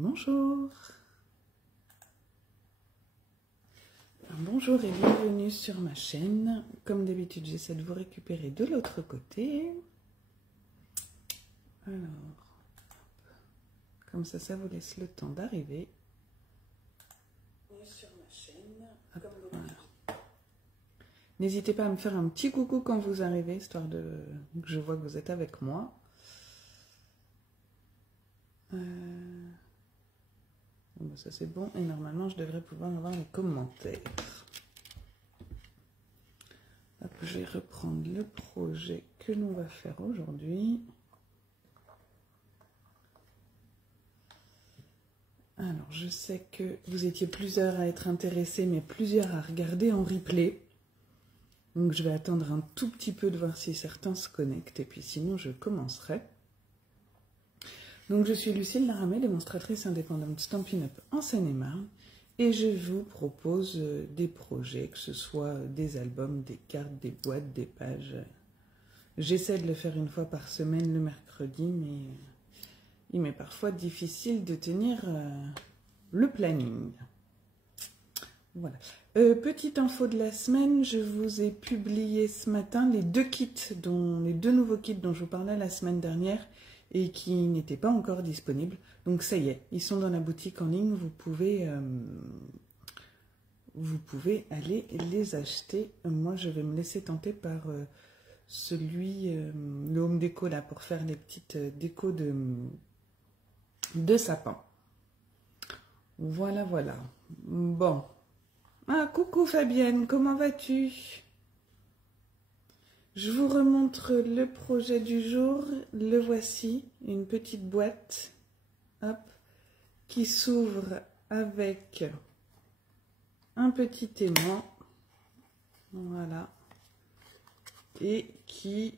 Bonjour. Bonjour et bienvenue sur ma chaîne. Comme d'habitude, j'essaie de vous récupérer de l'autre côté. Alors, comme ça vous laisse le temps d'arriver. Sur ma chaîne. Voilà. N'hésitez pas à me faire un petit coucou quand vous arrivez, histoire que je vois que vous êtes avec moi. Bon, ça c'est bon et normalement je devrais pouvoir avoir les commentaires. Hop, je vais reprendre le projet que l'on va faire aujourd'hui. Alors je sais que vous étiez plusieurs à être intéressés mais plusieurs à regarder en replay. Donc je vais attendre un tout petit peu de voir si certains se connectent et puis sinon je commencerai. Donc je suis Lucille Laramé, démonstratrice indépendante de Stampin' Up en Seine-et-Marne et je vous propose des projets, que ce soit des albums, des cartes, des boîtes, des pages. J'essaie de le faire une fois par semaine le mercredi, mais il m'est parfois difficile de tenir le planning. Voilà. Petite info de la semaine, je vous ai publié ce matin les deux nouveaux kits dont je vous parlais la semaine dernière et qui n'étaient pas encore disponibles. Donc ça y est, ils sont dans la boutique en ligne, vous pouvez aller les acheter. Moi je vais me laisser tenter par le home déco là, pour faire les petites décos de sapin. Voilà, voilà. Bon. Ah, coucou Fabienne, comment vas-tu ? Je vous remontre le projet du jour. Le voici, une petite boîte, hop, qui s'ouvre avec un petit aimant, voilà, et qui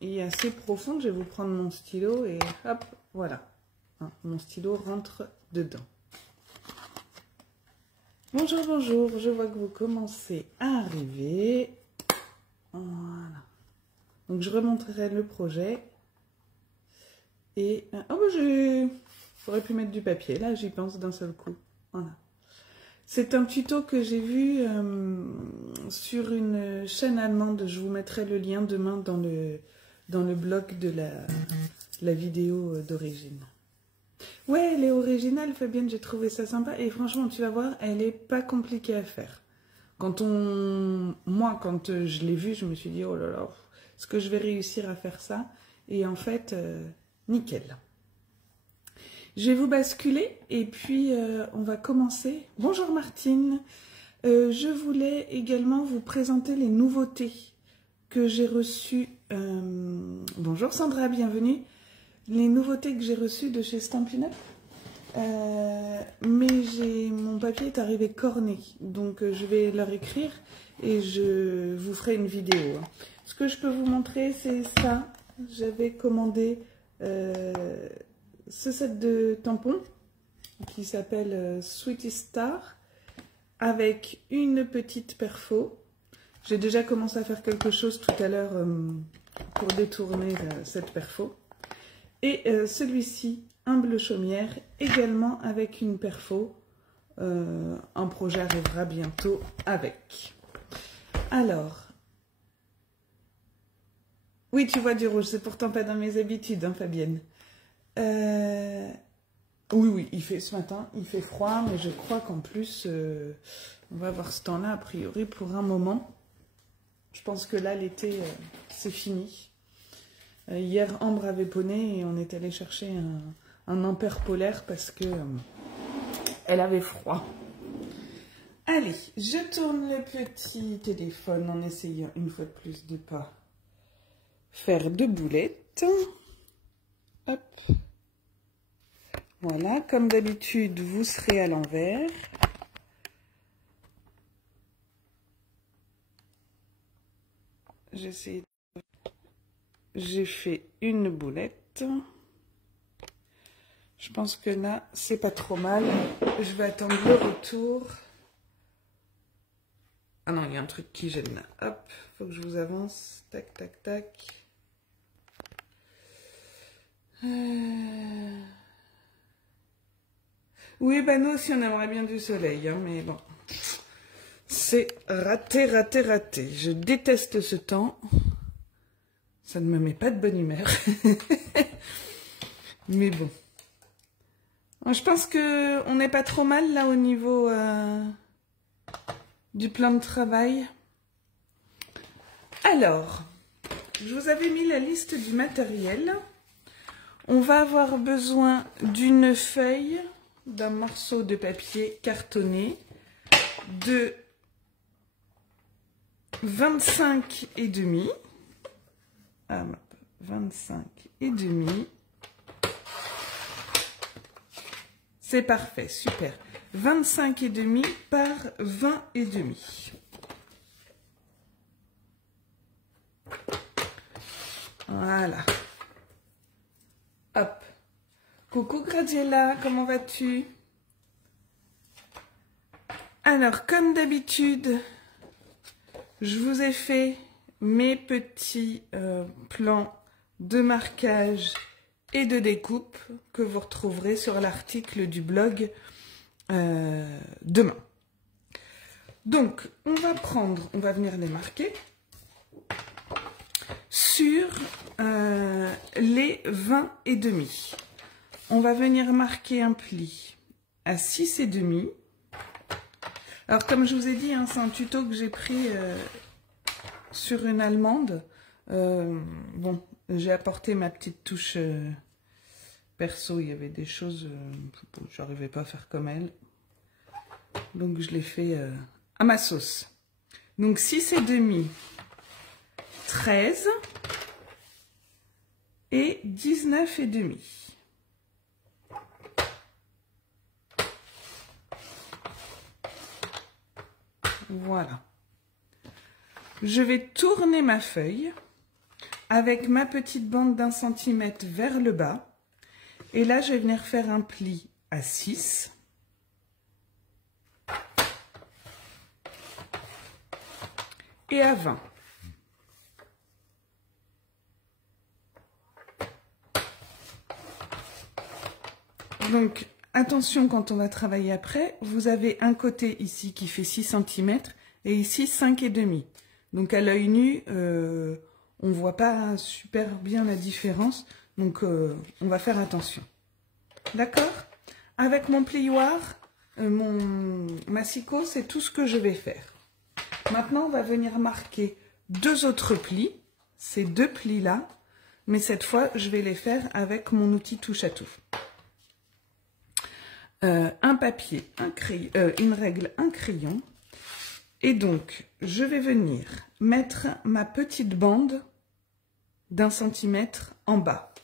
est assez profonde. Je vais vous prendre mon stylo et hop, voilà, mon stylo rentre dedans. Bonjour, bonjour, je vois que vous commencez à arriver. Voilà. Donc je remontrerai le projet. Et oh bah j'aurais pu mettre du papier, là j'y pense d'un seul coup. Voilà. C'est un tuto que j'ai vu sur une chaîne allemande. Je vous mettrai le lien demain dans le blog de la vidéo d'origine. Ouais, elle est originale, Fabienne, j'ai trouvé ça sympa. Et franchement, tu vas voir, elle est pas compliquée à faire. Moi, quand je l'ai vue, je me suis dit, oh là là, est-ce que je vais réussir à faire ça? Et en fait, nickel. Je vais vous basculer et puis on va commencer. Bonjour Martine. Je voulais également vous présenter les nouveautés que j'ai reçues. Bonjour Sandra, bienvenue. Les nouveautés que j'ai reçues de chez Stampin' Up. Mais mon papier est arrivé corné, donc je vais leur écrire et je vous ferai une vidéo. Ce que je peux vous montrer, c'est ça. J'avais commandé ce set de tampons qui s'appelle Sweetie Star avec une petite perfo. J'ai déjà commencé à faire quelque chose tout à l'heure pour détourner cette perfo. Et celui-ci, un bleu chaumière, également avec une perfo. Un projet arrivera bientôt avec. Alors, oui, tu vois du rouge, c'est pourtant pas dans mes habitudes, hein, Fabienne. Oui, il fait ce matin, il fait froid, mais je crois qu'en plus, on va avoir ce temps-là, a priori, pour un moment. Je pense que là, l'été, c'est fini. Hier, Ambre avait poney et on est allé chercher un ampère polaire parce que elle avait froid. Allez, je tourne le petit téléphone en essayant une fois de plus de ne pas faire de boulettes. Hop. Voilà, comme d'habitude, vous serez à l'envers. J'ai fait une boulette. Je pense que là, c'est pas trop mal. Je vais attendre le retour. Ah non, il y a un truc qui gêne là. Hop, faut que je vous avance. Tac, tac, tac. Oui, bah nous aussi, on aimerait bien du soleil, hein, mais bon. C'est raté, raté, raté. Je déteste ce temps. Ça ne me met pas de bonne humeur. Mais bon. Je pense qu'on n'est pas trop mal là au niveau du plan de travail. Alors, je vous avais mis la liste du matériel. On va avoir besoin d'une feuille, d'un morceau de papier cartonné, de 25,5. 25,5. C'est parfait, super. 25,5 par 20,5. Voilà. Hop. Coucou Graziella, comment vas-tu? Alors, comme d'habitude, je vous ai fait mes petits plans de marquage et de découpe que vous retrouverez sur l'article du blog demain. Donc, on va venir les marquer sur les 20,5. On va venir marquer un pli à 6,5. Alors, comme je vous ai dit, hein, c'est un tuto que j'ai pris sur une allemande. Bon, j'ai apporté ma petite touche perso. Il y avait des choses, je n'arrivais pas à faire comme elle. Donc, je l'ai fait à ma sauce. Donc, 6,5, 13 et 19,5. Voilà. Je vais tourner ma feuille avec ma petite bande d'1 centimètre vers le bas. Et là, je vais venir faire un pli à 6. Et à 20. Donc, attention quand on va travailler après, vous avez un côté ici qui fait 6 cm et ici 5,5. Donc à l'œil nu, on ne voit pas super bien la différence. Donc on va faire attention. D'accord? Avec mon plioir, mon massicot, c'est tout ce que je vais faire. Maintenant, on va venir marquer 2 autres plis. Ces 2 plis-là. Mais cette fois, je vais les faire avec mon outil touche à tout. Un papier, un crayon, une règle, un crayon. Et donc, je vais venir mettre ma petite bande d'1 centimètre en bas.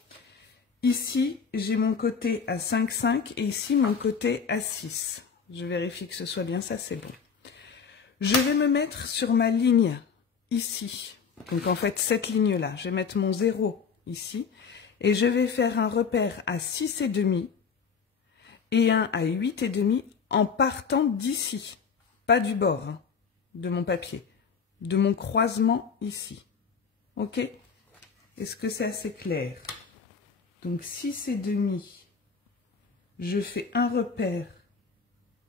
Ici, j'ai mon côté à 5,5 et ici, mon côté à 6. Je vérifie que ce soit bien ça, c'est bon. Je vais me mettre sur ma ligne ici. Donc, en fait, cette ligne-là, je vais mettre mon 0 ici. Et je vais faire un repère à 6,5 et un à 8,5 en partant d'ici. Pas du bord, hein, de mon papier. De mon croisement ici. Ok? Est-ce que c'est assez clair? Donc 6,5, je fais un repère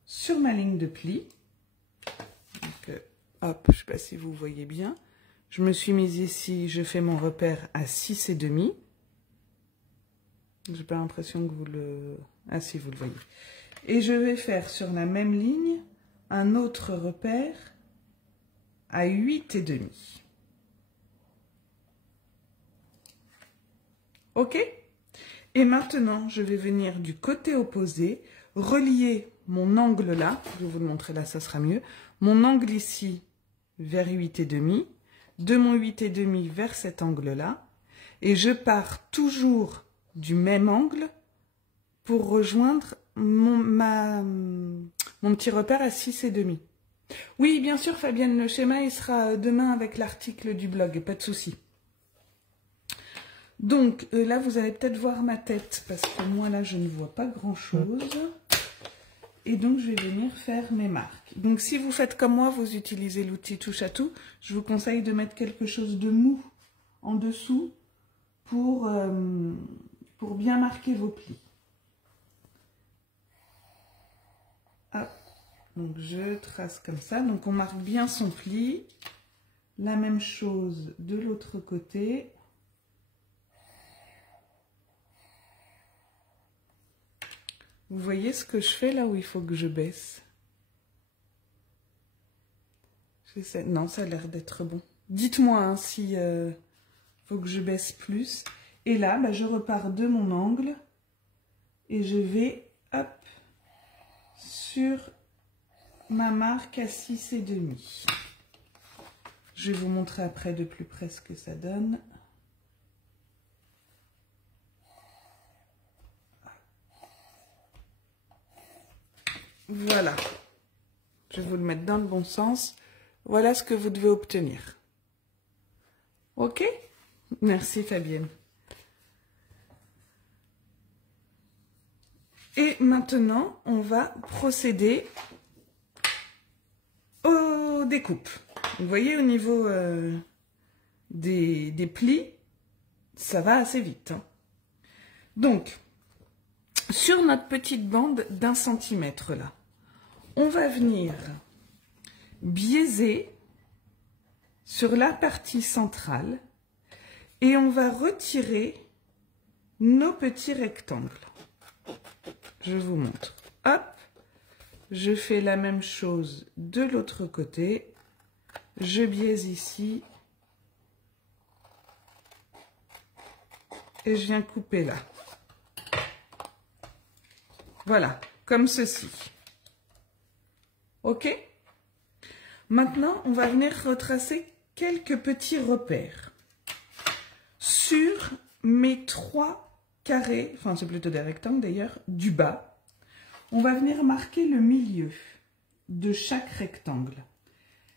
sur ma ligne de pli. Donc, hop, je ne sais pas si vous voyez bien. Je me suis mise ici, je fais mon repère à 6,5. J'ai pas l'impression que vous le... Ah si, vous le voyez. Et je vais faire sur la même ligne un autre repère à 8,5. Ok? Et maintenant, je vais venir du côté opposé, relier mon angle là, je vais vous le montrer là, ça sera mieux, mon angle ici vers 8,5, de mon 8,5 vers cet angle-là, et je pars toujours du même angle pour rejoindre mon petit repère à 6,5. Oui, bien sûr, Fabienne, le schéma, il sera demain avec l'article du blog, pas de souci. Donc, là, vous allez peut-être voir ma tête, parce que moi, là, je ne vois pas grand-chose. Et donc, je vais venir faire mes marques. Donc, si vous faites comme moi, vous utilisez l'outil touche à tout, je vous conseille de mettre quelque chose de mou en dessous pour bien marquer vos plis. Hop. Donc je trace comme ça. Donc on marque bien son pli. La même chose de l'autre côté. Vous voyez ce que je fais là où il faut que je baisse? Non, ça a l'air d'être bon. Dites-moi hein, si faut que je baisse plus. Et là, bah, je repars de mon angle et je vais hop, sur ma marque à 6,5. Je vais vous montrer après de plus près ce que ça donne. Voilà. Je vais vous le mettre dans le bon sens. Voilà ce que vous devez obtenir. Ok? Merci Fabienne. Et maintenant, on va procéder aux découpes. Vous voyez, au niveau des plis, ça va assez vite. Hein. Donc, sur notre petite bande d'1 centimètre là, on va venir biaiser sur la partie centrale et on va retirer nos petits rectangles. Je vous montre. Hop, je fais la même chose de l'autre côté. Je biaise ici et je viens couper là. Voilà, comme ceci. Ok? Maintenant, on va venir retracer quelques petits repères sur mes 3 carrés, enfin c'est plutôt des rectangles d'ailleurs, du bas. On va venir marquer le milieu de chaque rectangle.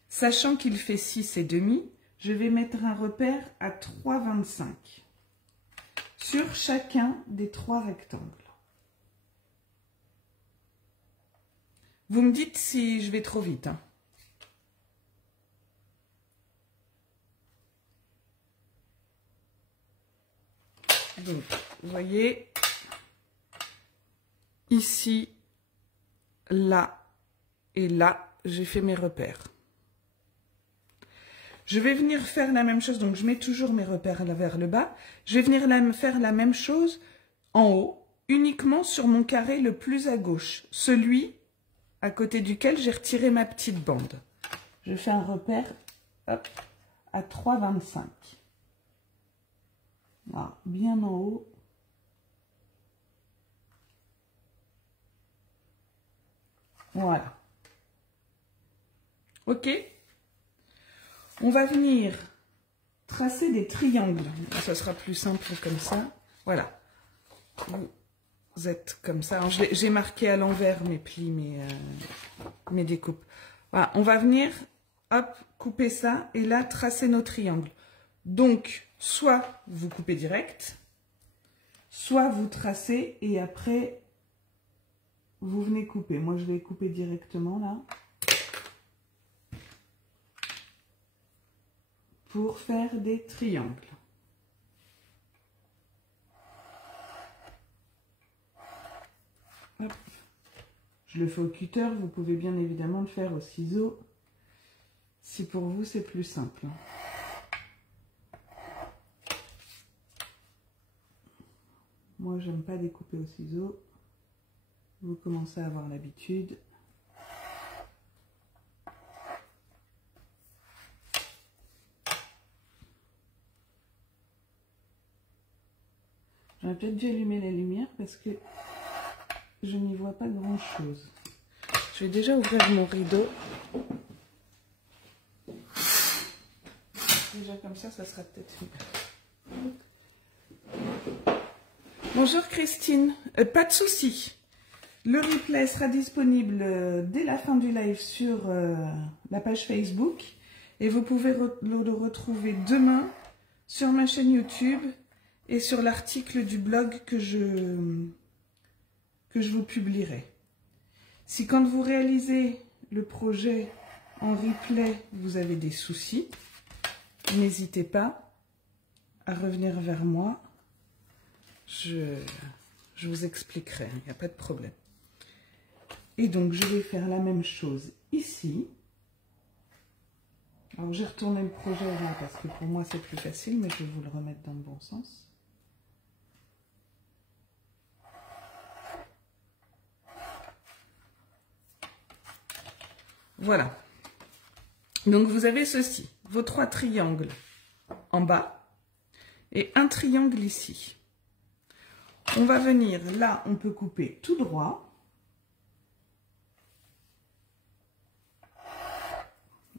Sachant qu'il fait 6,5, je vais mettre un repère à 3,25 sur chacun des 3 rectangles. Vous me dites si je vais trop vite. Hein. Donc, vous voyez, ici, là et là, j'ai fait mes repères. Je vais venir faire la même chose, donc je mets toujours mes repères vers le bas. Je vais venir faire la même chose en haut, uniquement sur mon carré le plus à gauche, celui à côté duquel j'ai retiré ma petite bande. Je fais un repère hop, à 3,25. Voilà, bien en haut. Voilà. Ok? On va venir tracer des triangles. Ça sera plus simple comme ça. Voilà. Vous êtes comme ça. J'ai marqué à l'envers mes plis, mes découpes. Voilà. On va venir, hop, couper ça et là, tracer nos triangles. Donc, soit vous coupez direct, soit vous tracez et après, vous venez couper. Moi, je vais couper directement là. Pour faire des triangles. Hop. Je le fais au cutter, vous pouvez bien évidemment le faire au ciseau, si pour vous c'est plus simple. Moi, j'aime pas découper au ciseau. Vous commencez à avoir l'habitude. J'aurais peut-être dû allumer la lumière parce que je n'y vois pas grand chose. Je vais déjà ouvrir mon rideau. Déjà comme ça sera peut-être mieux. Bonjour Christine, pas de souci. Le replay sera disponible dès la fin du live sur la page Facebook et vous pouvez le retrouver demain sur ma chaîne YouTube et sur l'article du blog que je vous publierai. Si quand vous réalisez le projet en replay, vous avez des soucis, n'hésitez pas à revenir vers moi. Je vous expliquerai, il n'y a pas de problème. Et donc, je vais faire la même chose ici. Alors, j'ai retourné le projet là parce que pour moi, c'est plus facile, mais je vais vous le remettre dans le bon sens. Voilà. Donc, vous avez ceci, vos 3 triangles en bas et un triangle ici. On va venir, là, on peut couper tout droit.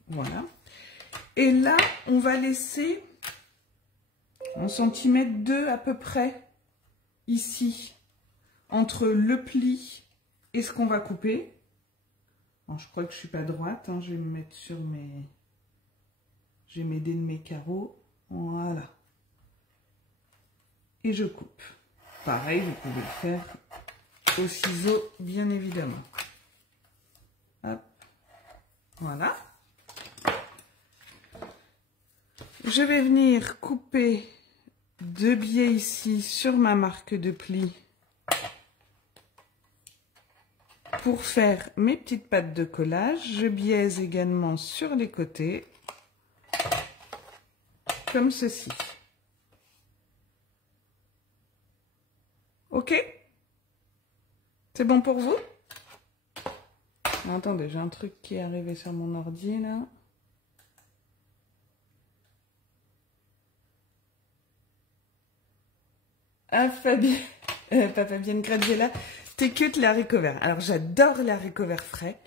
Voilà. Et là, on va laisser 1 cm 2 à peu près ici, entre le pli et ce qu'on va couper. Bon, je crois que je ne suis pas droite, hein, je vais me mettre sur mes... Je vais m'aider de mes carreaux. Voilà. Et je coupe. Pareil, vous pouvez le faire au ciseau, bien évidemment. Hop. Voilà. Je vais venir couper 2 biais ici sur ma marque de pli pour faire mes petites pattes de collage. Je biaise également sur les côtés, comme ceci. Ok? C'est bon pour vous? Attendez, j'ai un truc qui est arrivé sur mon ordi là. Ah, pas Fabienne Graziella, t'es cute les haricots verts. Alors j'adore les haricots verts frais,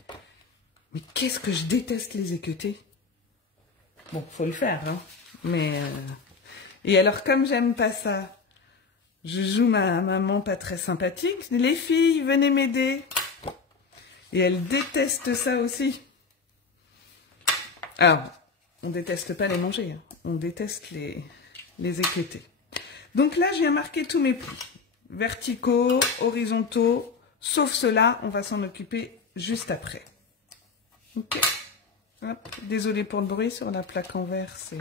mais qu'est-ce que je déteste les équeutés. Bon, faut le faire, hein. Mais et alors comme j'aime pas ça, je joue ma maman pas très sympathique. Les filles, venez m'aider. Et elle déteste ça aussi. Alors, on déteste pas les manger, hein. On déteste les équeutés. Donc là, je viens marquer tous mes plis. Verticaux, horizontaux, sauf ceux-là, on va s'en occuper juste après. Ok. Hop. Désolée pour le bruit sur la plaque en verre, c'est...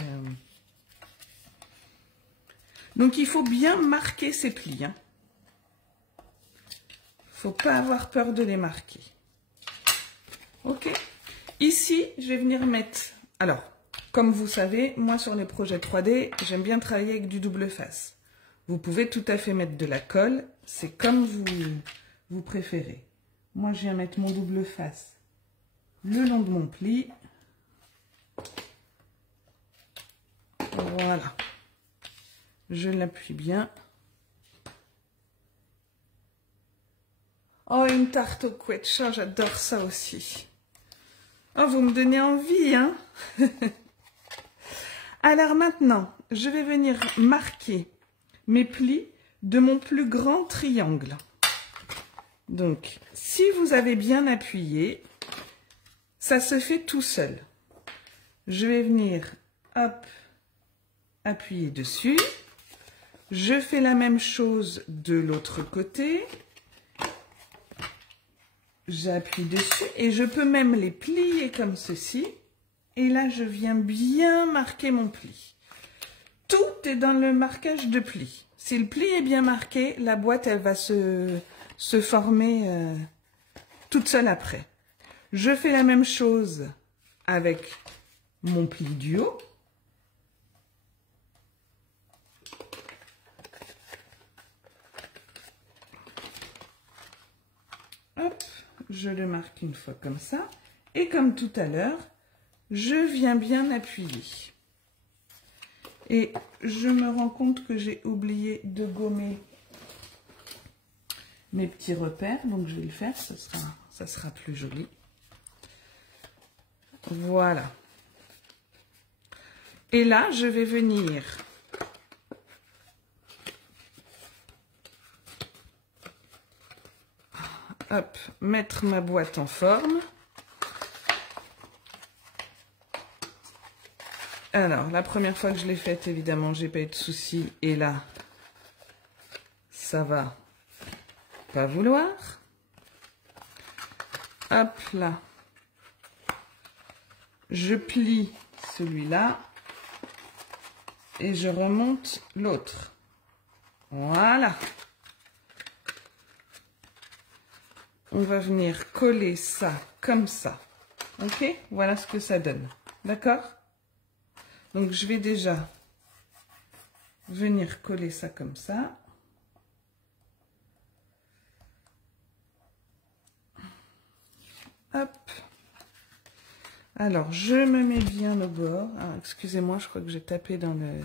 Donc il faut bien marquer ces plis, hein. Faut pas avoir peur de les marquer. Ok. Ici, je vais venir mettre... Alors, comme vous savez, moi sur les projets 3D, j'aime bien travailler avec du double face. Vous pouvez tout à fait mettre de la colle, c'est comme vous préférez. Moi, je viens mettre mon double face le long de mon pli. Voilà. Je l'appuie bien. Oh, une tarte aux quechua, j'adore ça aussi. Oh, vous me donnez envie, hein. Alors maintenant, je vais venir marquer mes plis de mon plus grand triangle. Donc, si vous avez bien appuyé, ça se fait tout seul. Je vais venir, hop, appuyer dessus. Je fais la même chose de l'autre côté. J'appuie dessus et je peux même les plier comme ceci. Et là, je viens bien marquer mon pli. Tout est dans le marquage de pli. Si le pli est bien marqué, la boîte, elle va se former toute seule après. Je fais la même chose avec mon pli du haut. Hop, je le marque une fois comme ça. Et comme tout à l'heure, je viens bien appuyer. Et je me rends compte que j'ai oublié de gommer mes petits repères. Donc je vais le faire, ça sera plus joli. Voilà. Et là, je vais venir hop, mettre ma boîte en forme. Alors, la première fois que je l'ai faite, évidemment, j'ai pas eu de soucis. Et là, ça va pas vouloir. Hop là. Je plie celui-là. Et je remonte l'autre. Voilà. on va venir coller ça comme ça. Ok? Voilà ce que ça donne. D'accord? Donc, je vais déjà venir coller ça comme ça. Hop. Alors, je me mets bien au bord. Ah, excusez-moi, je crois que j'ai tapé dans le...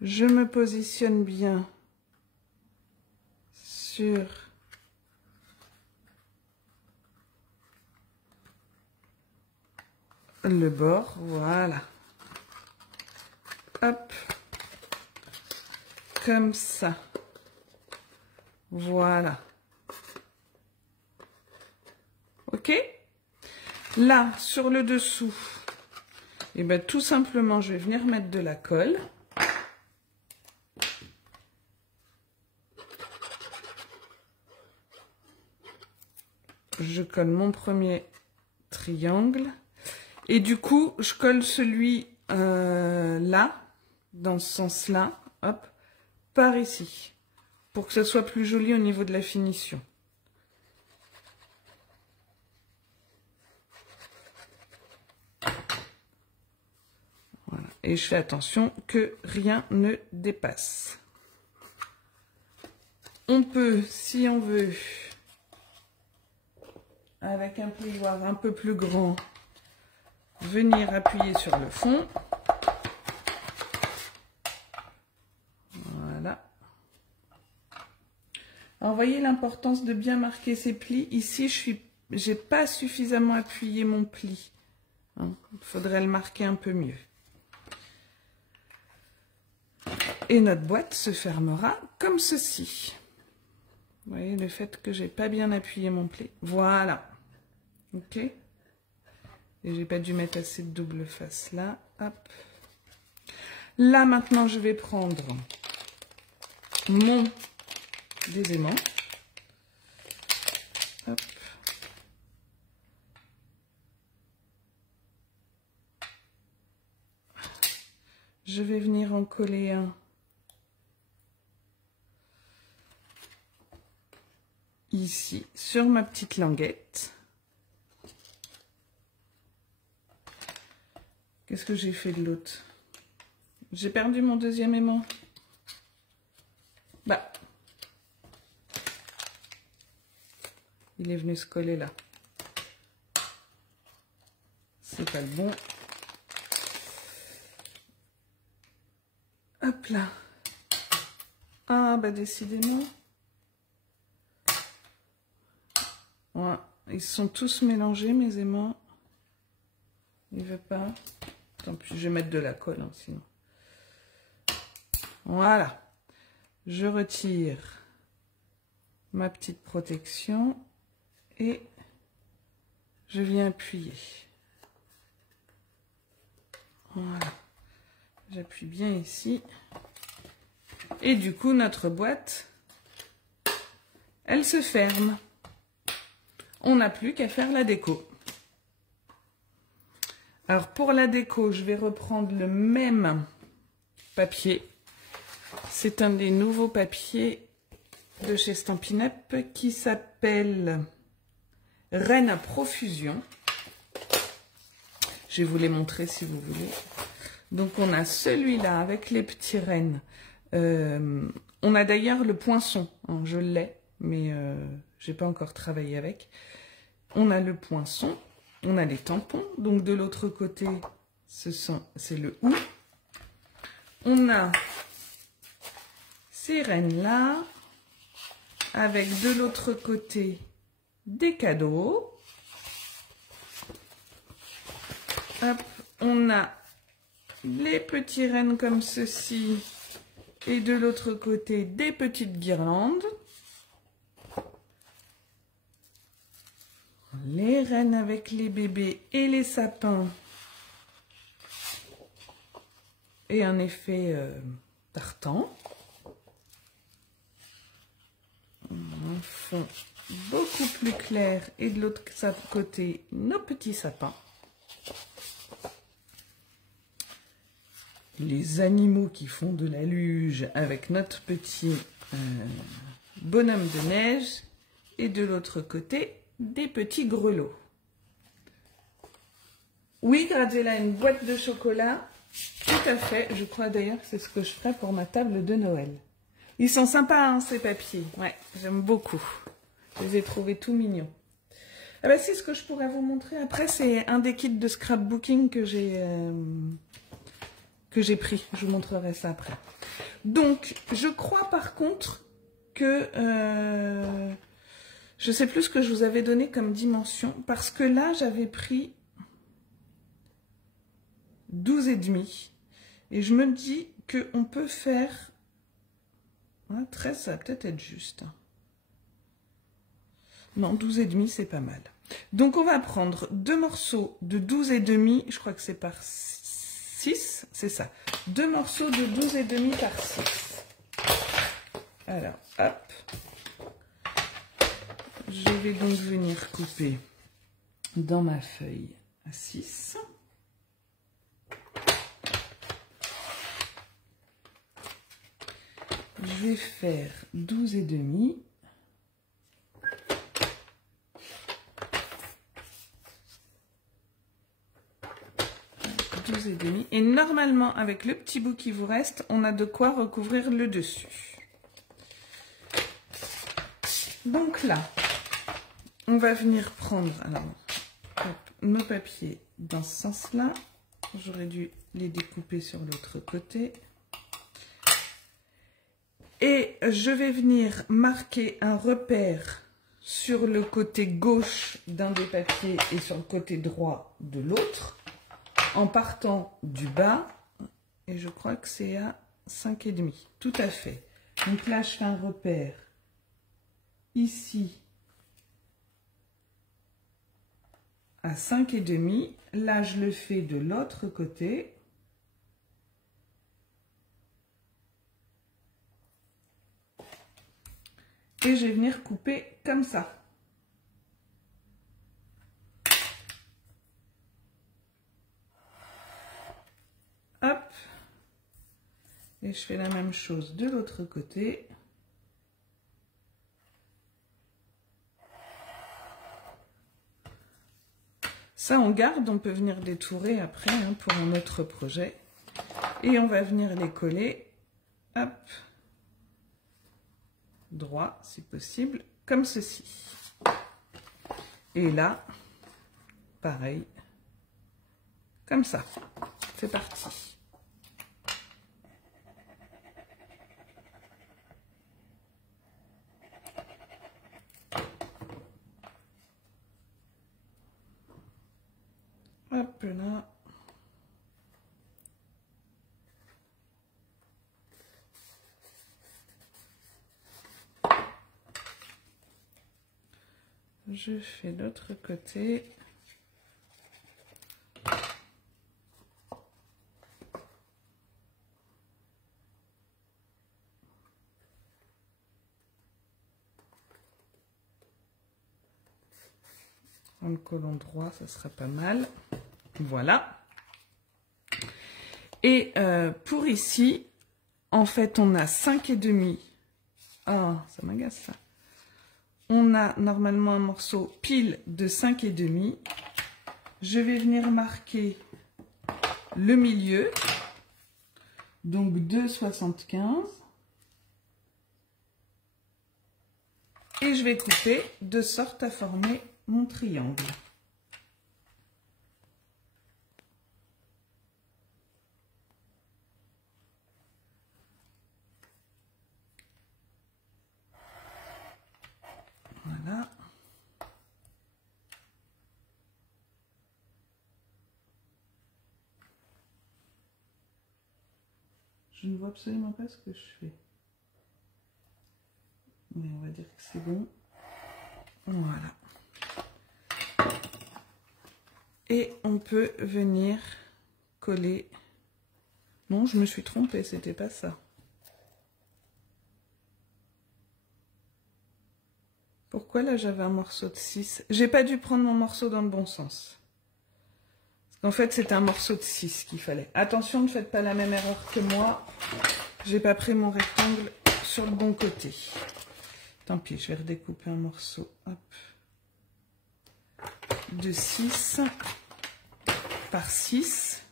Je me positionne bien sur le bord. Voilà. Hop. Comme ça. Voilà. Ok? Là, sur le dessous, et bien tout simplement, je vais venir mettre de la colle. Je colle mon premier triangle. Et du coup, je colle celui là, dans ce sens-là, hop, par ici. Pour que ça soit plus joli au niveau de la finition. Voilà. Et je fais attention que rien ne dépasse. On peut, si on veut, avec un plioir un peu plus grand, venir appuyer sur le fond. Voilà. Alors, voyez l'importance de bien marquer ces plis. Ici, j'ai pas suffisamment appuyé mon pli. Hein, il faudrait le marquer un peu mieux. Et notre boîte se fermera comme ceci. Vous voyez le fait que j'ai pas bien appuyé mon pli. Voilà. Ok. Et j'ai pas dû mettre assez de double face là. Hop. Là maintenant je vais prendre mon désaimant. Hop. Je vais venir en coller un ici sur ma petite languette. Qu'est-ce que j'ai fait de l'autre? J'ai perdu mon deuxième aimant. Bah, il est venu se coller là. C'est pas le bon. Hop là. Ah bah décidément. Ouais, ils sont tous mélangés mes aimants. Il veut pas. Tant pis, je vais mettre de la colle hein, sinon. Voilà. Je retire ma petite protection et je viens appuyer. Voilà. J'appuie bien ici. Et du coup, notre boîte, elle se ferme. On n'a plus qu'à faire la déco. Alors, pour la déco, je vais reprendre le même papier. C'est un des nouveaux papiers de chez Stampin' Up qui s'appelle Reine à profusion. Je vais vous les montrer si vous voulez. Donc, on a celui-là avec les petits rennes. On a d'ailleurs le poinçon. Hein, je l'ai, mais je n'ai pas encore travaillé avec. On a le poinçon. On a les tampons. Donc, de l'autre côté, c'est le hou. On a ces rennes-là. Avec de l'autre côté des cadeaux. Hop, on a les petits rennes comme ceci. Et de l'autre côté, des petites guirlandes. Les rennes avec les bébés et les sapins. Et un effet tartan. Un fond beaucoup plus clair. Et de l'autre côté, nos petits sapins. les animaux qui font de la luge avec notre petit bonhomme de neige et de l'autre côté des petits grelots. Oui, Graziella, une boîte de chocolat, tout à fait. Je crois d'ailleurs que c'est ce que je ferai pour ma table de Noël. Ils sont sympas, hein, ces papiers. Ouais, j'aime beaucoup. Je les ai trouvés tout mignons. Ah bah si, ce que je pourrais vous montrer après, c'est un des kits de scrapbooking que j'ai pris. Je vous montrerai ça après. Donc, je crois par contre que je sais plus ce que je vous avais donné comme dimension, parce que là, j'avais pris 12,5. Et je me dis qu'on peut faire... Ouais, 13, ça va peut-être être juste. Non, 12,5, c'est pas mal. Donc, on va prendre 2 morceaux de 12,5. Je crois que c'est par 6, c'est ça. 2 morceaux de 12,5 par 6. Alors, hop. Je vais donc venir couper dans ma feuille à 6. Je vais faire 12,5. Et normalement, avec le petit bout qui vous reste, on a de quoi recouvrir le dessus. Donc là, on va venir prendre alors, hop, nos papiers dans ce sens-là. J'aurais dû les découper sur l'autre côté. Et je vais venir marquer un repère sur le côté gauche d'un des papiers et sur le côté droit de l'autre, en partant du bas, et je crois que c'est à 5,5. Tout à fait. Donc là, je fais un repère ici à 5,5. Là, je le fais de l'autre côté. Et je vais venir couper comme ça. Hop. Et je fais la même chose de l'autre côté. Ça, on garde, on peut venir détourer après hein, pour un autre projet. Et on va venir les coller, hop, droit si possible, comme ceci. Et là, pareil, comme ça. C'est parti. Hop là. Je fais l'autre côté. En le collant droit, ça sera pas mal. Voilà. Et pour ici, en fait, on a 5,5. Ah, ça m'agace ça. On a normalement un morceau pile de 5,5. Je vais venir marquer le milieu. Donc 2,75. Et je vais couper de sorte à former mon triangle. Voilà. Je ne vois absolument pas ce que je fais. Mais on va dire que c'est bon. Voilà. Et on peut venir coller. Non, je me suis trompée, c'était pas ça. Pourquoi là j'avais un morceau de 6? J'ai pas dû prendre mon morceau dans le bon sens. Parce En fait, c'est un morceau de 6 qu'il fallait. Attention, ne faites pas la même erreur que moi. J'ai pas pris mon rectangle sur le bon côté. Tant pis, je vais redécouper un morceau. Hop. De 6 par 6.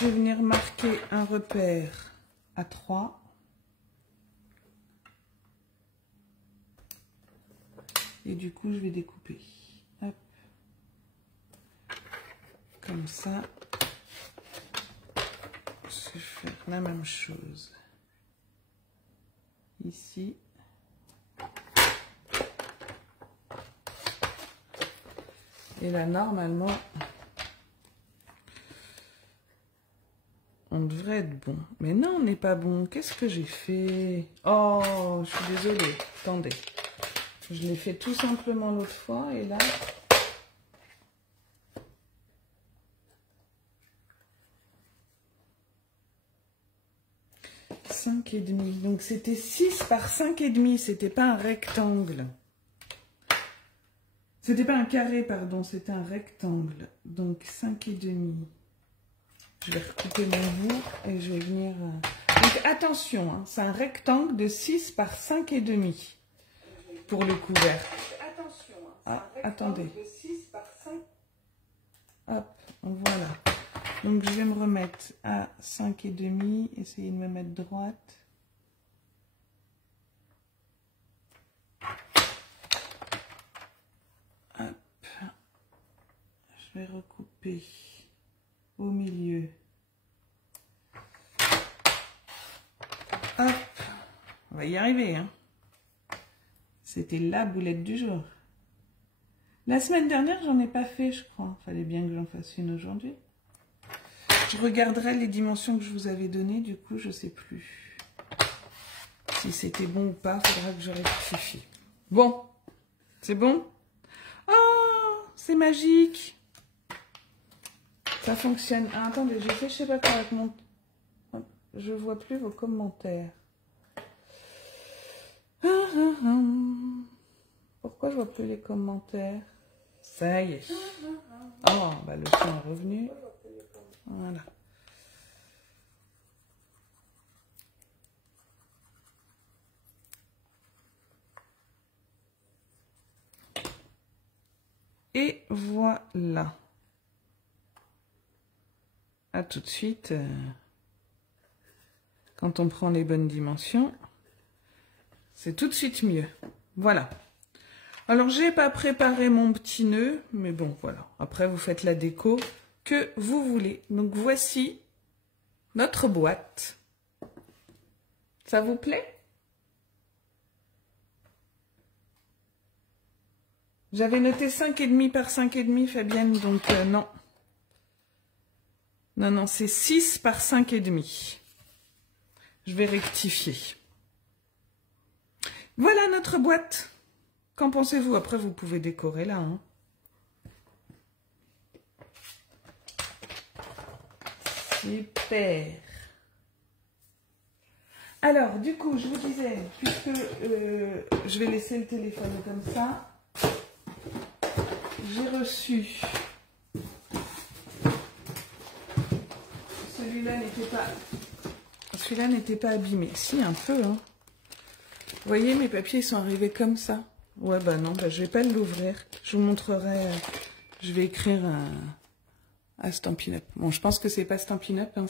Je vais venir marquer un repère à 3. Et du coup, je vais découper. Hop. Comme ça. Je vais faire la même chose. Ici. Et là, normalement, on devrait être bon. Mais non, on n'est pas bon. Qu'est-ce que j'ai fait? Oh, je suis désolée. Attendez. Je l'ai fait tout simplement l'autre fois. Et là... et demi. Donc c'était 6 par 5 et demi, c'était pas un rectangle. C'était pas un carré, pardon, c'était un rectangle. Donc 5 et demi. Je vais recouper mon bout et je vais venir... Donc attention, hein, c'est un rectangle de 6 par 5 et demi pour le couvercle. Attention, hein, attendez. De 6 par 5. Hop, voilà. Donc je vais me remettre à 5 et demi, essayer de me mettre droite. Hop. Je vais recouper au milieu. Hop. On va y arriver, hein. C'était la boulette du jour. La semaine dernière, j'en ai pas fait, je crois. Fallait bien que j'en fasse une aujourd'hui. Je regarderai les dimensions que je vous avais données, du coup, je sais plus. Si c'était bon ou pas, il faudra que je rectifie. Bon, c'est bon? Oh, c'est magique! Ça fonctionne. Ah, attendez, j'ai fait je sais pas quoi avec mon... Je vois plus vos commentaires. Pourquoi je vois plus les commentaires? Ça y est. Oh, bah le son est revenu. Voilà. Et voilà. À tout de suite. Quand on prend les bonnes dimensions, c'est tout de suite mieux. Voilà. Alors, j'ai pas préparé mon petit nœud, mais bon, voilà. Après, vous faites la déco que vous voulez. Donc, voici notre boîte. Ça vous plaît? J'avais noté 5,5 par 5,5, Fabienne, donc non. Non, non, c'est 6 par 5,5. Je vais rectifier. Voilà notre boîte. Qu'en pensez-vous? Après, vous pouvez décorer là. Hein. Super. Alors, du coup, je vous disais, puisque je vais laisser le téléphone comme ça, j'ai reçu... Celui-là n'était pas abîmé. Si, un peu. Hein. Vous voyez, mes papiers sont arrivés comme ça. Ouais, bah non, bah, je vais pas l'ouvrir. Je vous montrerai. Je vais écrire à Stampin' Up. Bon, je pense que c'est pas Stampin' Up, hein,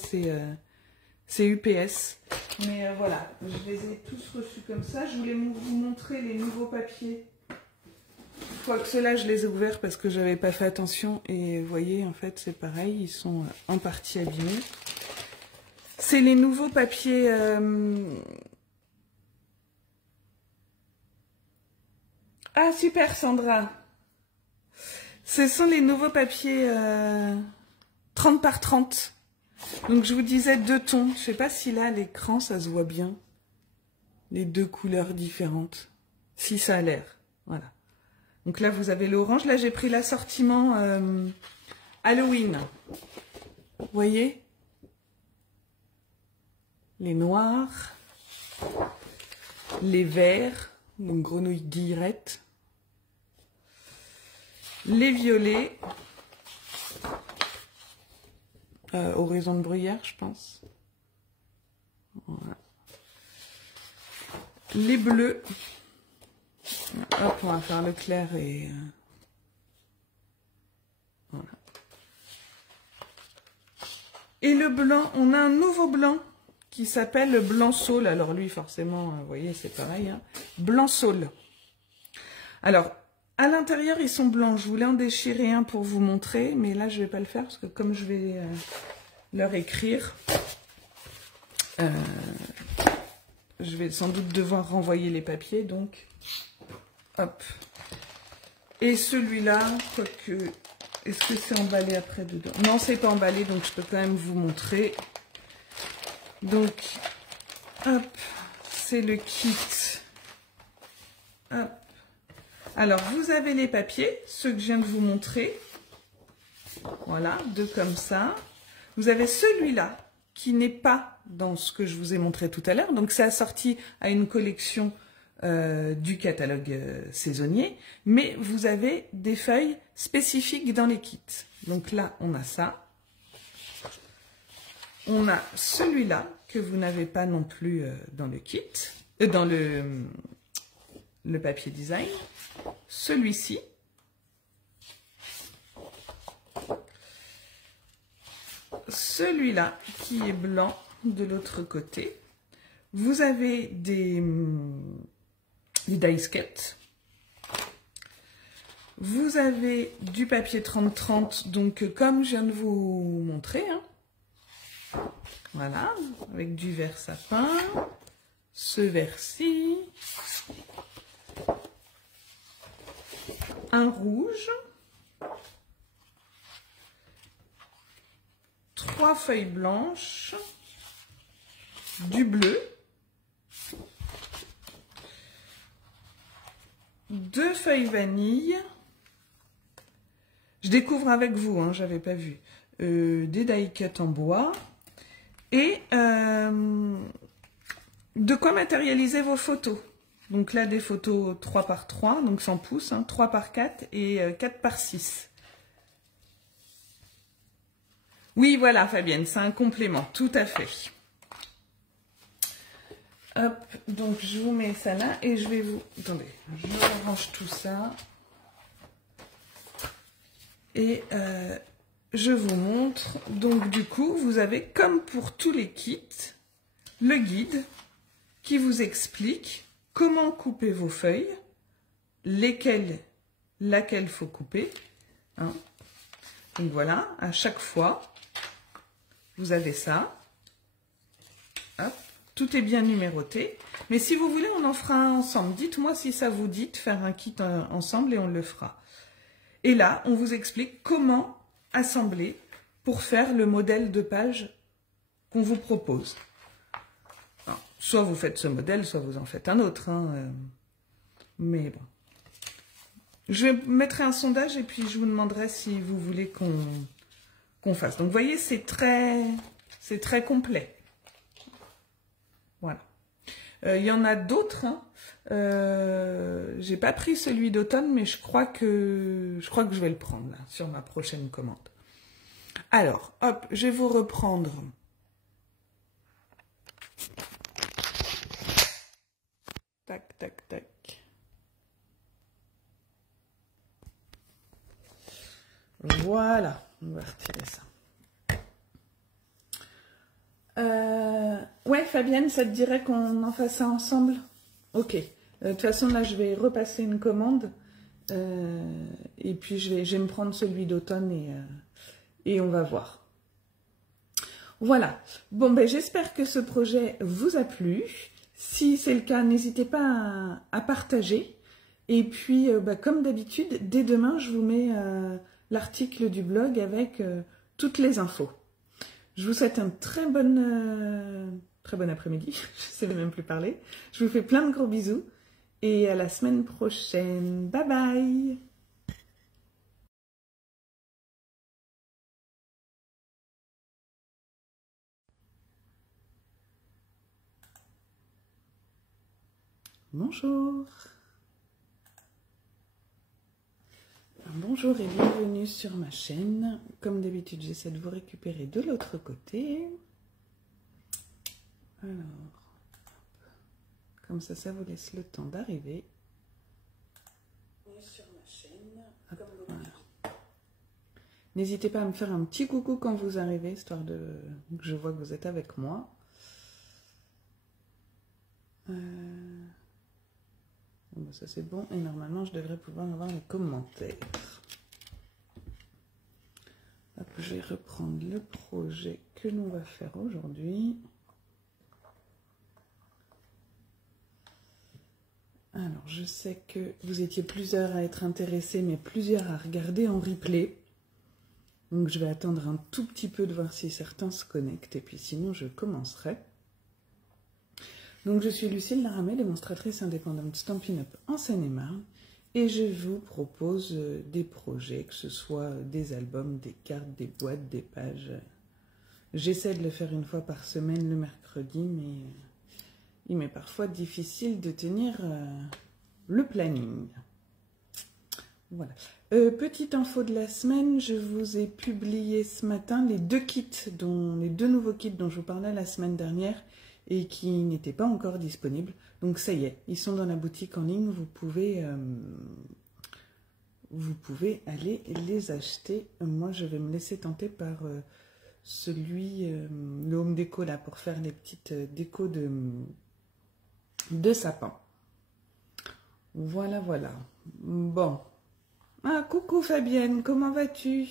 c'est UPS. Mais voilà, je les ai tous reçus comme ça. Je voulais vous montrer les nouveaux papiers. Quoique ceux-là, je les ai ouverts parce que j'avais pas fait attention. Et vous voyez, en fait, c'est pareil. Ils sont en partie abîmés. C'est les nouveaux papiers... Ah, super, Sandra. Ce sont les nouveaux papiers 30 par 30. Donc, je vous disais 2 tons. Je sais pas si là, à l'écran, ça se voit bien. Les 2 couleurs différentes. Si, ça a l'air. Voilà. Donc là, vous avez l'orange. Là, j'ai pris l'assortiment Halloween. Vous voyez? Les noirs. Les verts. donc grenouille guillerette. Les violets, oraison de bruyère, je pense. Voilà. Les bleus, hop, on va faire le clair et voilà. Et le blanc, on a un nouveau blanc qui s'appelle le blanc saule. Alors lui, forcément, vous voyez, c'est pareil, hein. Blanc saule. Alors, à l'intérieur, ils sont blancs. Je voulais en déchirer un pour vous montrer, mais là, je ne vais pas le faire parce que comme je vais leur écrire, je vais sans doute devoir renvoyer les papiers, donc, hop. Et celui-là, quoique, est-ce que c'est emballé après dedans? Non, c'est pas emballé, donc je peux quand même vous montrer. Donc, hop, c'est le kit. Hop. Alors, vous avez les papiers, ceux que je viens de vous montrer. Voilà, deux comme ça. Vous avez celui-là, qui n'est pas dans ce que je vous ai montré tout à l'heure. Donc, c'est assorti à une collection du catalogue saisonnier. Mais vous avez des feuilles spécifiques dans les kits. Donc là, on a ça. On a celui-là, que vous n'avez pas non plus dans le kit, dans le papier design. Celui-ci, celui-là qui est blanc de l'autre côté. Vous avez des die-sketch. Vous avez du papier 30-30, donc comme je viens de vous montrer, hein. Voilà, avec du vert sapin, ce vert-ci, un rouge, 3 feuilles blanches, du bleu, 2 feuilles vanille, je découvre avec vous, hein, j'avais pas vu, des die-cut en bois, et de quoi matérialiser vos photos. Donc là, des photos 3 par 3, donc 100 pouces, hein, 3 par 4 et 4 par 6. Oui, voilà, Fabienne, c'est un complément, tout à fait. Hop, donc je vous mets ça là et je vais vous... Attendez, je range tout ça. Et je vous montre. Donc du coup, vous avez, comme pour tous les kits, le guide qui vous explique comment couper vos feuilles, laquelle faut couper. Hein. Donc voilà, à chaque fois, vous avez ça. Hop, tout est bien numéroté. Mais si vous voulez, on en fera un ensemble. Dites-moi si ça vous dit de faire un kit ensemble et on le fera. Et là, on vous explique comment assembler pour faire le modèle de page qu'on vous propose. Alors, soit vous faites ce modèle, soit vous en faites un autre. Hein, mais bon. Je mettrai un sondage et puis je vous demanderai si vous voulez qu'on fasse. Donc, vous voyez, c'est très complet. Voilà. Il y en a d'autres. Hein. J'ai pas pris celui d'automne, mais je crois que je vais le prendre là, sur ma prochaine commande. Alors, hop, je vais vous reprendre. Tac, tac, tac. Voilà, on va retirer ça. Ouais, Fabienne, ça te dirait qu'on en fasse ça ensemble? Ok. De toute façon, là, je vais repasser une commande. Et puis, je vais me prendre celui d'automne et on va voir. Voilà. Bon, ben, j'espère que ce projet vous a plu. Si c'est le cas, n'hésitez pas à partager. Et puis, comme d'habitude, dès demain, je vous mets l'article du blog avec toutes les infos. Je vous souhaite un très bon après-midi. Je ne sais même plus parler. Je vous fais plein de gros bisous. Et à la semaine prochaine. Bye bye! Bonjour. Bonjour et bienvenue sur ma chaîne. Comme d'habitude, j'essaie de vous récupérer de l'autre côté. Alors, comme ça vous laisse le temps d'arriver. Sur ma chaîne. Hop, voilà. N'hésitez pas à me faire un petit coucou quand vous arrivez, histoire de que je vois que vous êtes avec moi. Bon, ça c'est bon et normalement je devrais pouvoir avoir les commentaires. Hop, je vais reprendre le projet que l'on va faire aujourd'hui. Alors je sais que vous étiez plusieurs à être intéressés mais plusieurs à regarder en replay. Donc je vais attendre un tout petit peu de voir si certains se connectent et puis sinon je commencerai. Donc je suis Lucille Laramé, démonstratrice indépendante Stampin' Up en Seine-et-Marne et je vous propose des projets, que ce soit des albums, des cartes, des boîtes, des pages. J'essaie de le faire une fois par semaine le mercredi, mais il m'est parfois difficile de tenir le planning. Voilà. Petite info de la semaine, je vous ai publié ce matin les deux nouveaux kits dont je vous parlais la semaine dernière et qui n'étaient pas encore disponibles. Donc ça y est, ils sont dans la boutique en ligne, vous pouvez aller les acheter. Moi je vais me laisser tenter par le Home Déco là, pour faire les petites décos de sapin. Voilà, voilà. Bon. Ah, coucou Fabienne, comment vas-tu?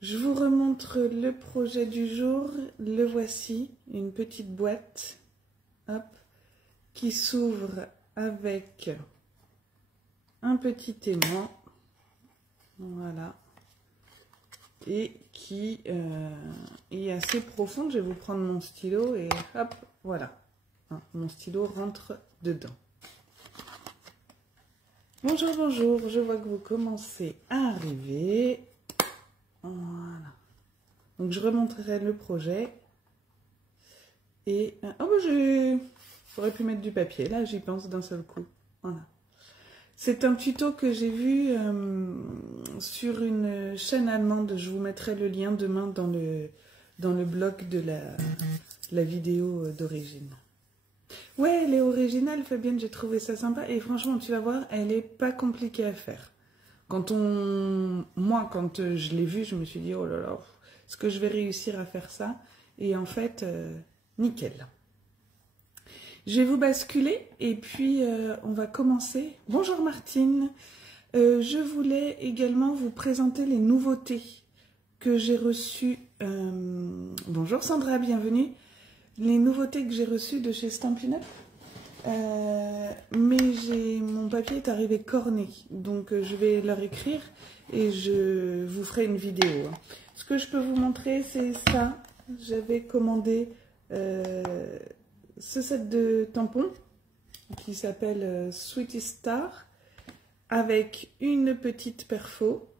Je vous remontre le projet du jour. Le voici, une petite boîte, hop, qui s'ouvre avec un petit aimant, voilà, et qui est assez profonde. Je vais vous prendre mon stylo et hop, voilà, hein, mon stylo rentre dedans. Bonjour, bonjour, je vois que vous commencez à arriver. Voilà. Donc je remontrerai le projet. Et oh bah j'aurais pu mettre du papier, là j'y pense d'un seul coup. Voilà. C'est un tuto que j'ai vu sur une chaîne allemande. Je vous mettrai le lien demain dans le blog de la vidéo d'origine. Ouais, elle est originale, Fabienne, j'ai trouvé ça sympa. Et franchement, tu vas voir, elle est pas compliquée à faire. Moi, quand je l'ai vue, je me suis dit, oh là là, est-ce que je vais réussir à faire ça? Et en fait, nickel. Je vais vous basculer et puis on va commencer. Bonjour Martine. Je voulais également vous présenter les nouveautés que j'ai reçues. Bonjour Sandra, bienvenue. Les nouveautés que j'ai reçues de chez Stampin' Up. Mais mon papier est arrivé corné, donc je vais leur écrire et je vous ferai une vidéo. Ce que je peux vous montrer, c'est ça. J'avais commandé ce set de tampons qui s'appelle Sweetie Star avec une petite perfo.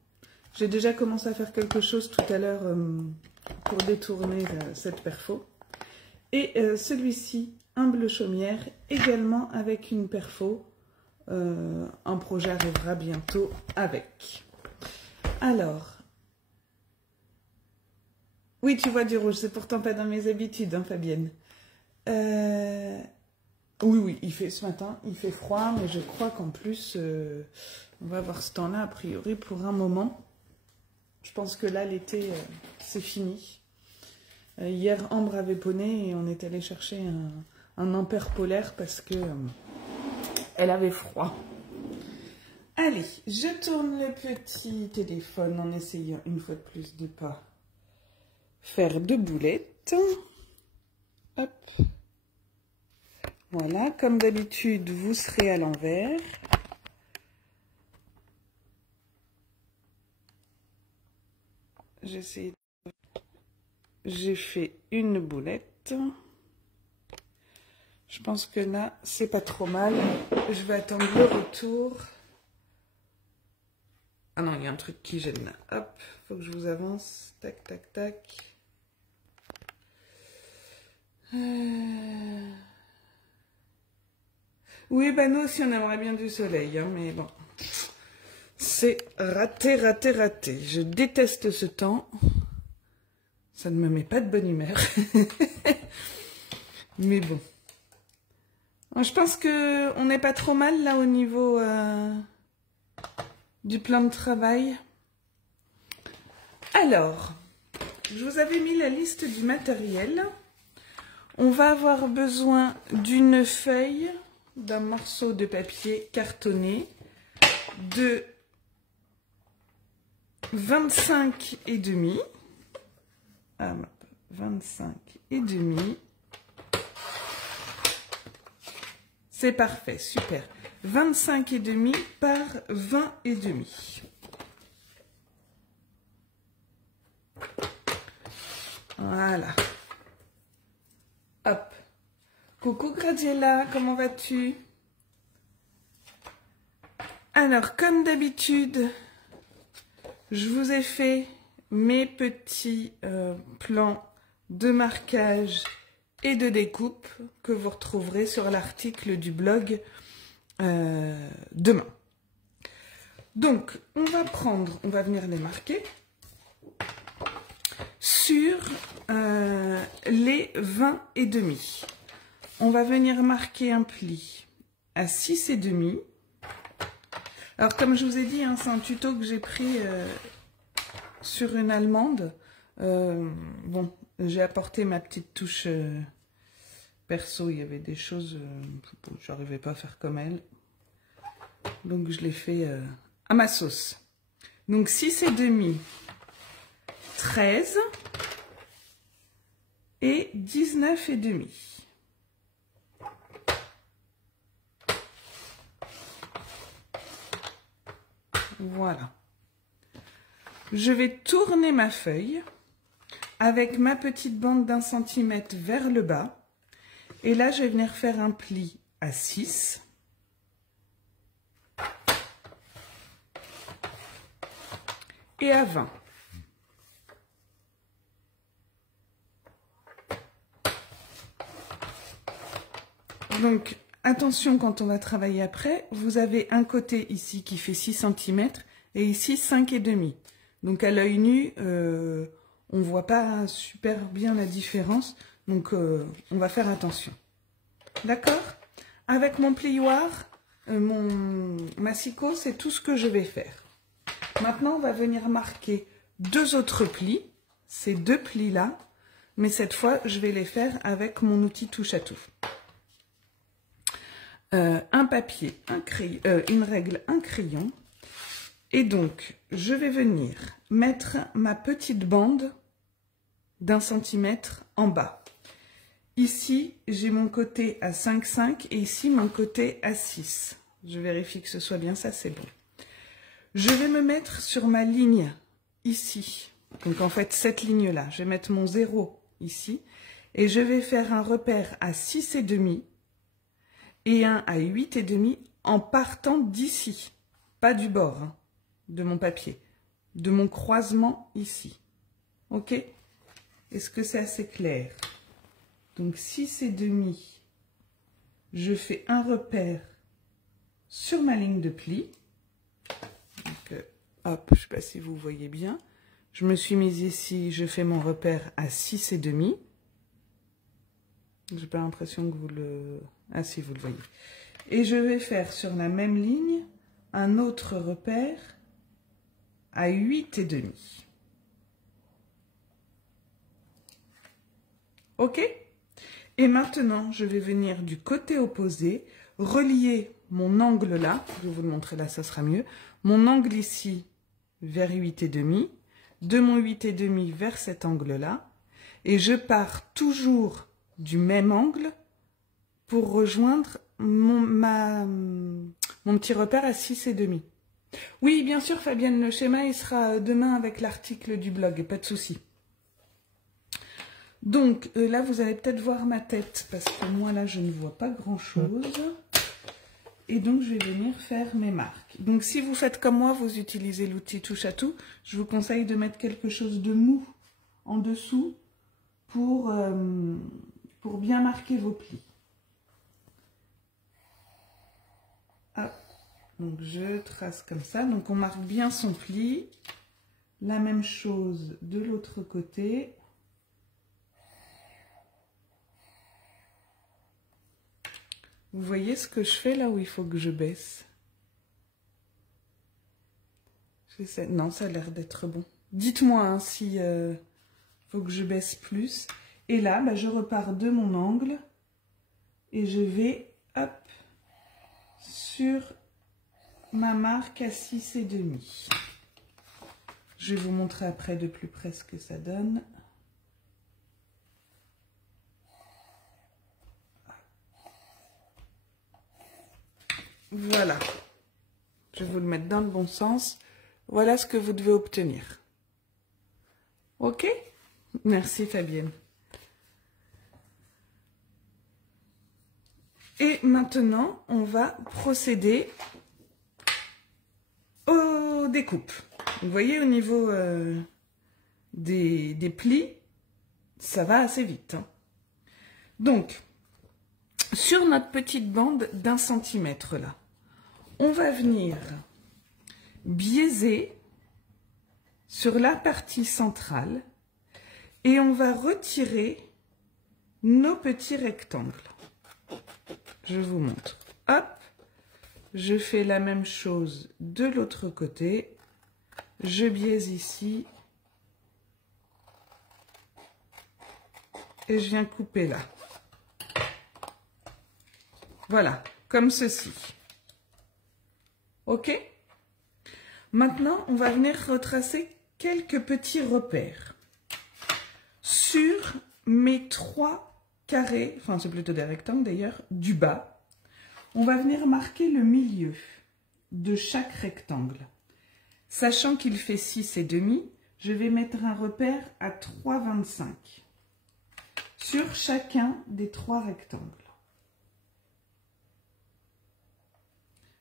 J'ai déjà commencé à faire quelque chose tout à l'heure pour détourner cette perfo. Et celui-ci, un bleu chaumière, également avec une perfo. Un projet arrivera bientôt avec. Alors, oui, tu vois du rouge, c'est pourtant pas dans mes habitudes, hein, Fabienne. Oui, il fait ce matin, il fait froid, mais je crois qu'en plus, on va avoir ce temps-là, a priori, pour un moment. Je pense que là, l'été, c'est fini. Hier, Ambre avait poney et on est allé chercher un ampère polaire parce que elle avait froid. Allez, je tourne le petit téléphone en essayant une fois de plus de ne pas faire de boulettes. Hop. Voilà, comme d'habitude, vous serez à l'envers. J'essaie. J'ai fait une boulette. Je pense que là, c'est pas trop mal. Je vais attendre le retour. Ah non, il y a un truc qui gêne là. Hop, faut que je vous avance. Tac, tac, tac. Oui, bah nous aussi on aimerait bien du soleil, hein, mais bon. C'est raté, raté, raté. Je déteste ce temps. Ça ne me met pas de bonne humeur. Mais bon. Je pense qu'on n'est pas trop mal là au niveau du plan de travail. Alors, je vous avais mis la liste du matériel. On va avoir besoin d'une feuille, d'un morceau de papier cartonné, de 25,5. 25,5. C'est parfait, super. 25,5 par 20,5. Voilà. Hop. Coucou Graziella, comment vas-tu? Alors, comme d'habitude, je vous ai fait mes petits plans de marquage et de découpe que vous retrouverez sur l'article du blog demain. Donc, on va venir les marquer sur les 20,5. On va venir marquer un pli à 6,5. Alors, comme je vous ai dit, hein, c'est un tuto que j'ai pris sur une allemande. Bon, j'ai apporté ma petite touche perso. Il y avait des choses, je n'arrivais pas à faire comme elle. Donc, je l'ai fait à ma sauce. Donc, 6,5, 13 et 19,5. Voilà. Je vais tourner ma feuille avec ma petite bande d'1 cm vers le bas. Et là, je vais venir faire un pli à 6. Et à 20. Donc, attention quand on va travailler après, vous avez un côté ici qui fait 6 cm et ici 5,5. Donc, à l'œil nu, on ne voit pas super bien la différence. Donc, on va faire attention. D'accord? Avec mon plioir, mon massicot, c'est tout ce que je vais faire. Maintenant, on va venir marquer 2 autres plis. Ces 2 plis-là. Mais cette fois, je vais les faire avec mon outil touche à tout. Un papier, un crayon, une règle, un crayon. Et donc, je vais venir mettre ma petite bande d'1 cm en bas. Ici, j'ai mon côté à 5,5 et ici, mon côté à 6. Je vérifie que ce soit bien ça, c'est bon. Je vais me mettre sur ma ligne ici. Donc, en fait, cette ligne-là, je vais mettre mon 0 ici. Et je vais faire un repère à 6,5 et un à 8,5 en partant d'ici. Pas du bord, hein, de mon papier. De mon croisement ici. Ok? Est-ce que c'est assez clair? Donc 6,5, je fais un repère sur ma ligne de pli. Donc, hop, je ne sais pas si vous voyez bien. Je me suis mise ici, je fais mon repère à 6,5. J'ai pas l'impression que vous le... Ah si, vous le voyez. Et je vais faire sur la même ligne un autre repère à 8,5. Ok? Et maintenant, je vais venir du côté opposé, relier mon angle là, je vais vous le montrer là, ça sera mieux, mon angle ici vers 8,5, de mon 8,5 vers cet angle-là, et je pars toujours du même angle pour rejoindre mon petit repère à 6,5. Oui, bien sûr, Fabienne, le schéma, il sera demain avec l'article du blog, pas de souci. Donc, là, vous allez peut-être voir ma tête, parce que moi, là, je ne vois pas grand-chose. Et donc, je vais venir faire mes marques. Donc, si vous faites comme moi, vous utilisez l'outil touche à tout, je vous conseille de mettre quelque chose de mou en dessous pour bien marquer vos plis. Hop. Donc je trace comme ça. Donc on marque bien son pli. La même chose de l'autre côté. Vous voyez ce que je fais là où il faut que je baisse? Non, ça a l'air d'être bon. Dites-moi hein, si faut que je baisse plus. Et là, bah, je repars de mon angle et je vais hop, sur ma marque à 6,5. Je vais vous montrer après de plus près ce que ça donne. Voilà. Je vais vous le mettre dans le bon sens. Voilà ce que vous devez obtenir. Ok? Merci Fabienne. Et maintenant, on va procéder aux découpes. Vous voyez, au niveau des plis, ça va assez vite. Hein. Donc, sur notre petite bande d'1 centimètre là, on va venir biaiser sur la partie centrale et on va retirer nos petits rectangles. Je vous montre. Hop, je fais la même chose de l'autre côté. Je biaise ici et je viens couper là. Voilà, comme ceci. Ok? Maintenant, on va venir retracer quelques petits repères sur mes 3 carrés, enfin c'est plutôt des rectangles d'ailleurs, du bas. On va venir marquer le milieu de chaque rectangle. Sachant qu'il fait 6,5, je vais mettre un repère à 3,25 sur chacun des 3 rectangles.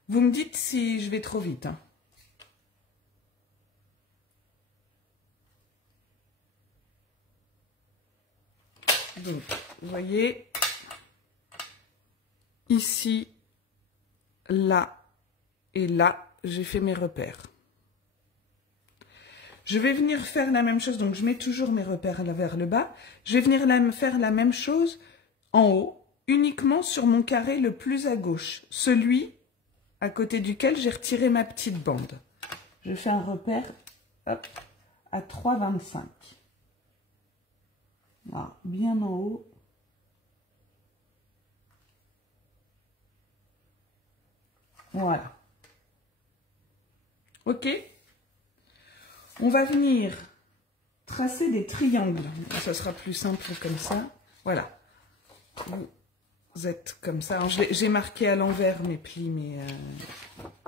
Vous me dites si je vais trop vite. Hein. Donc, vous voyez, ici, là et là, j'ai fait mes repères. Je vais venir faire la même chose, donc je mets toujours mes repères vers le bas. Je vais venir faire la même chose en haut, uniquement sur mon carré le plus à gauche, celui à côté duquel j'ai retiré ma petite bande. Je fais un repère hop, à 3,25. Voilà, bien en haut. Voilà. Ok? On va venir tracer des triangles. Ça sera plus simple comme ça. Voilà. Vous êtes comme ça. J'ai marqué à l'envers mes plis,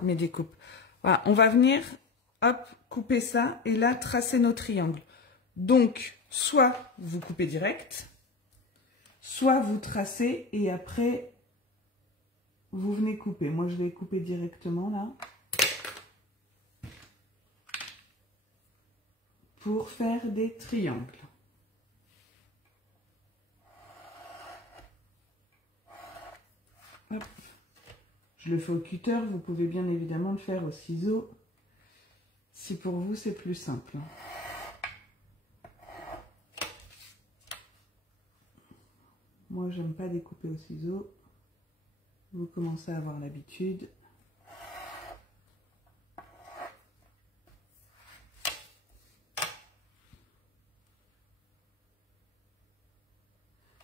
mes découpes. Voilà. On va venir, hop, couper ça et là, tracer nos triangles. Donc, soit vous coupez direct, soit vous tracez et après, vous venez couper. Moi, je vais couper directement là. Pour faire des triangles. Hop. Je le fais au cutter, vous pouvez bien évidemment le faire au ciseau, si pour vous c'est plus simple. Moi, j'aime pas découper au ciseau. Vous commencez à avoir l'habitude.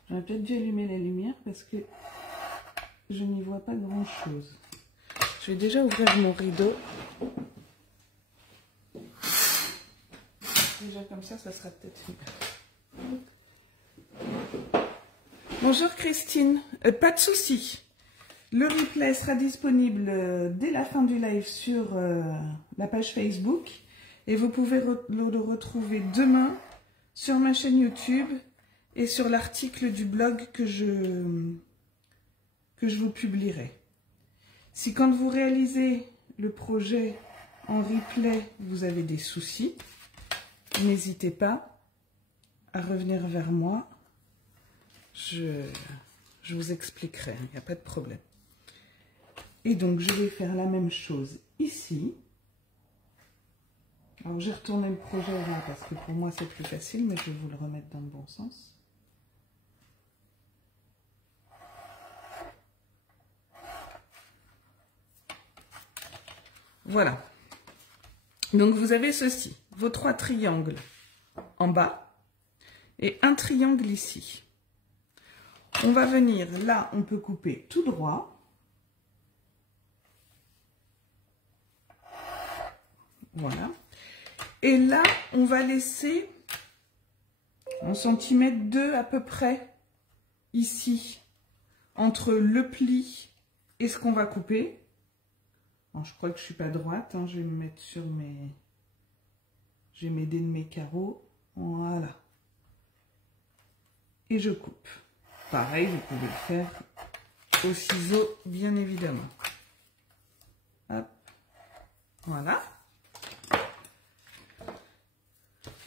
J'aurais peut-être dû allumer la lumière parce que je n'y vois pas grand chose. Je vais déjà ouvrir mon rideau. Déjà comme ça sera peut-être mieux. Bonjour Christine, pas de souci. Le replay sera disponible dès la fin du live sur la page Facebook et vous pouvez le retrouver demain sur ma chaîne YouTube et sur l'article du blog que je vous publierai. Si quand vous réalisez le projet en replay, vous avez des soucis, n'hésitez pas à revenir vers moi. Je vous expliquerai, il n'y a pas de problème. Et donc, je vais faire la même chose ici. Alors, j'ai retourné le projet là parce que pour moi, c'est plus facile, mais je vais vous le remettre dans le bon sens. Voilà. Donc, vous avez ceci, vos 3 triangles en bas et un triangle ici. On va venir, là, on peut couper tout droit. Voilà. Et là, on va laisser 1,2 cm à peu près ici, entre le pli et ce qu'on va couper. Bon, je crois que je ne suis pas droite, hein, je vais me mettre sur mes... Je vais m'aider de mes carreaux. Voilà. Et je coupe. Pareil, vous pouvez le faire au ciseau, bien évidemment. Hop. Voilà.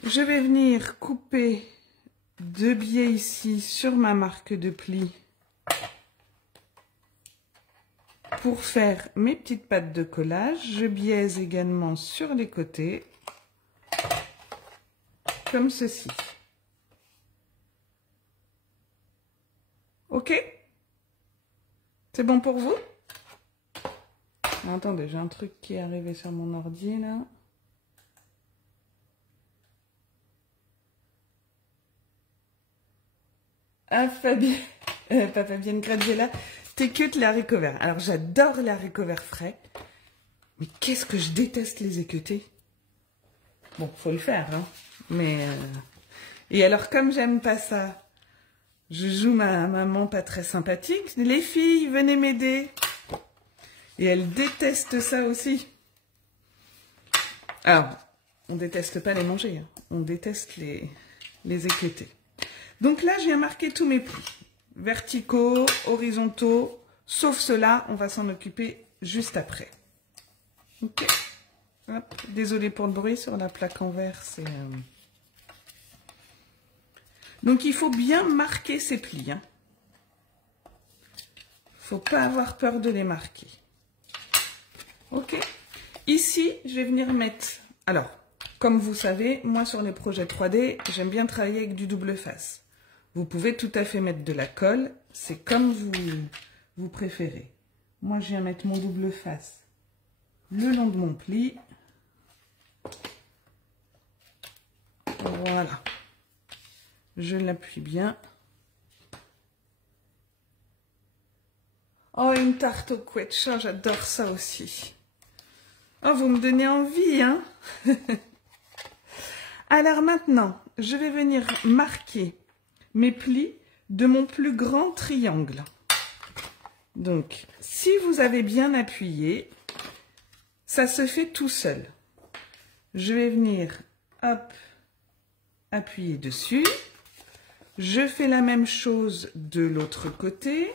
Je vais venir couper 2 biais ici sur ma marque de pli pour faire mes petites pattes de collage. Je biaise également sur les côtés, comme ceci. Ok? C'est bon pour vous? Attendez, j'ai un truc qui est arrivé sur mon ordi là. Ah, Fabienne, pas Fabienne Graziella, t'es cute les haricots verts. Alors, j'adore les haricots verts frais. Mais qu'est-ce que je déteste les équeutés. Bon, faut le faire, hein. Mais... Et alors, comme j'aime pas ça, je joue ma maman pas très sympathique. Les filles, venez m'aider. Et elle déteste ça aussi. Alors, on déteste pas les manger, hein. On déteste les équeutés. Donc là, je viens marquer tous mes plis. Verticaux, horizontaux, sauf ceux-là, on va s'en occuper juste après. Ok. Hop. Désolée pour le bruit sur la plaque en verre. Donc il faut bien marquer ces plis. Hein. Faut pas avoir peur de les marquer. Ok. Ici, je vais venir mettre... Alors, comme vous savez, moi sur les projets 3D, j'aime bien travailler avec du double face. Vous pouvez tout à fait mettre de la colle, c'est comme vous préférez. Moi, je viens mettre mon double face le long de mon pli. Voilà. Je l'appuie bien. Oh, une tarte au quechua, j'adore ça aussi. Oh, vous me donnez envie, hein? Alors maintenant, je vais venir marquer mes plis de mon plus grand triangle. Donc, si vous avez bien appuyé, ça se fait tout seul. Je vais venir, hop, appuyer dessus. Je fais la même chose de l'autre côté.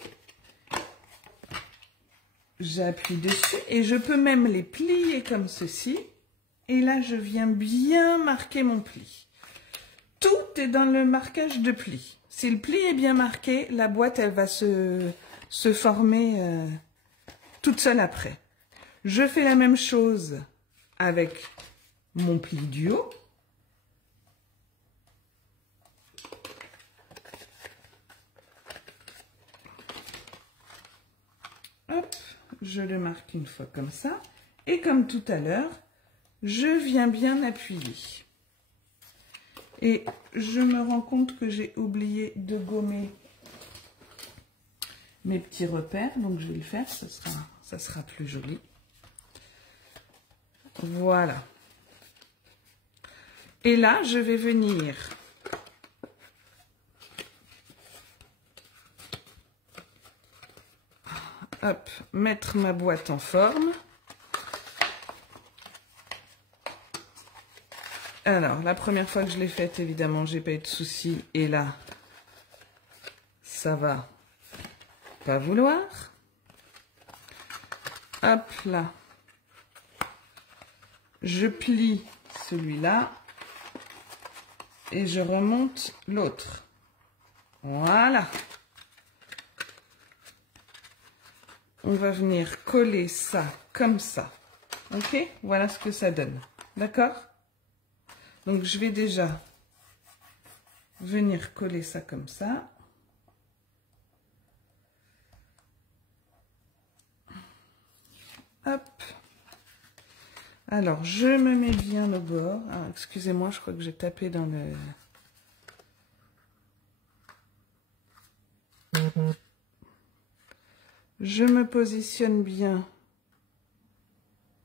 J'appuie dessus et je peux même les plier comme ceci. Et là, je viens bien marquer mon pli. Tout est dans le marquage de pli. Si le pli est bien marqué, la boîte, elle va se former toute seule après. Je fais la même chose avec mon pli du haut. Hop, je le marque une fois comme ça. Et comme tout à l'heure, je viens bien appuyer. Et je me rends compte que j'ai oublié de gommer mes petits repères. Donc je vais le faire, ça sera plus joli. Voilà. Et là, je vais venir hop, mettre ma boîte en forme. Alors, la première fois que je l'ai faite, évidemment, j'ai pas eu de soucis. Et là, ça va pas vouloir. Hop, là. Je plie celui-là. Et je remonte l'autre. Voilà. on va venir coller ça comme ça. Ok? Voilà ce que ça donne. D'accord? Donc, je vais déjà venir coller ça comme ça. Hop. Alors, je me mets bien au bord. Ah, excusez-moi, je crois que j'ai tapé dans le... Je me positionne bien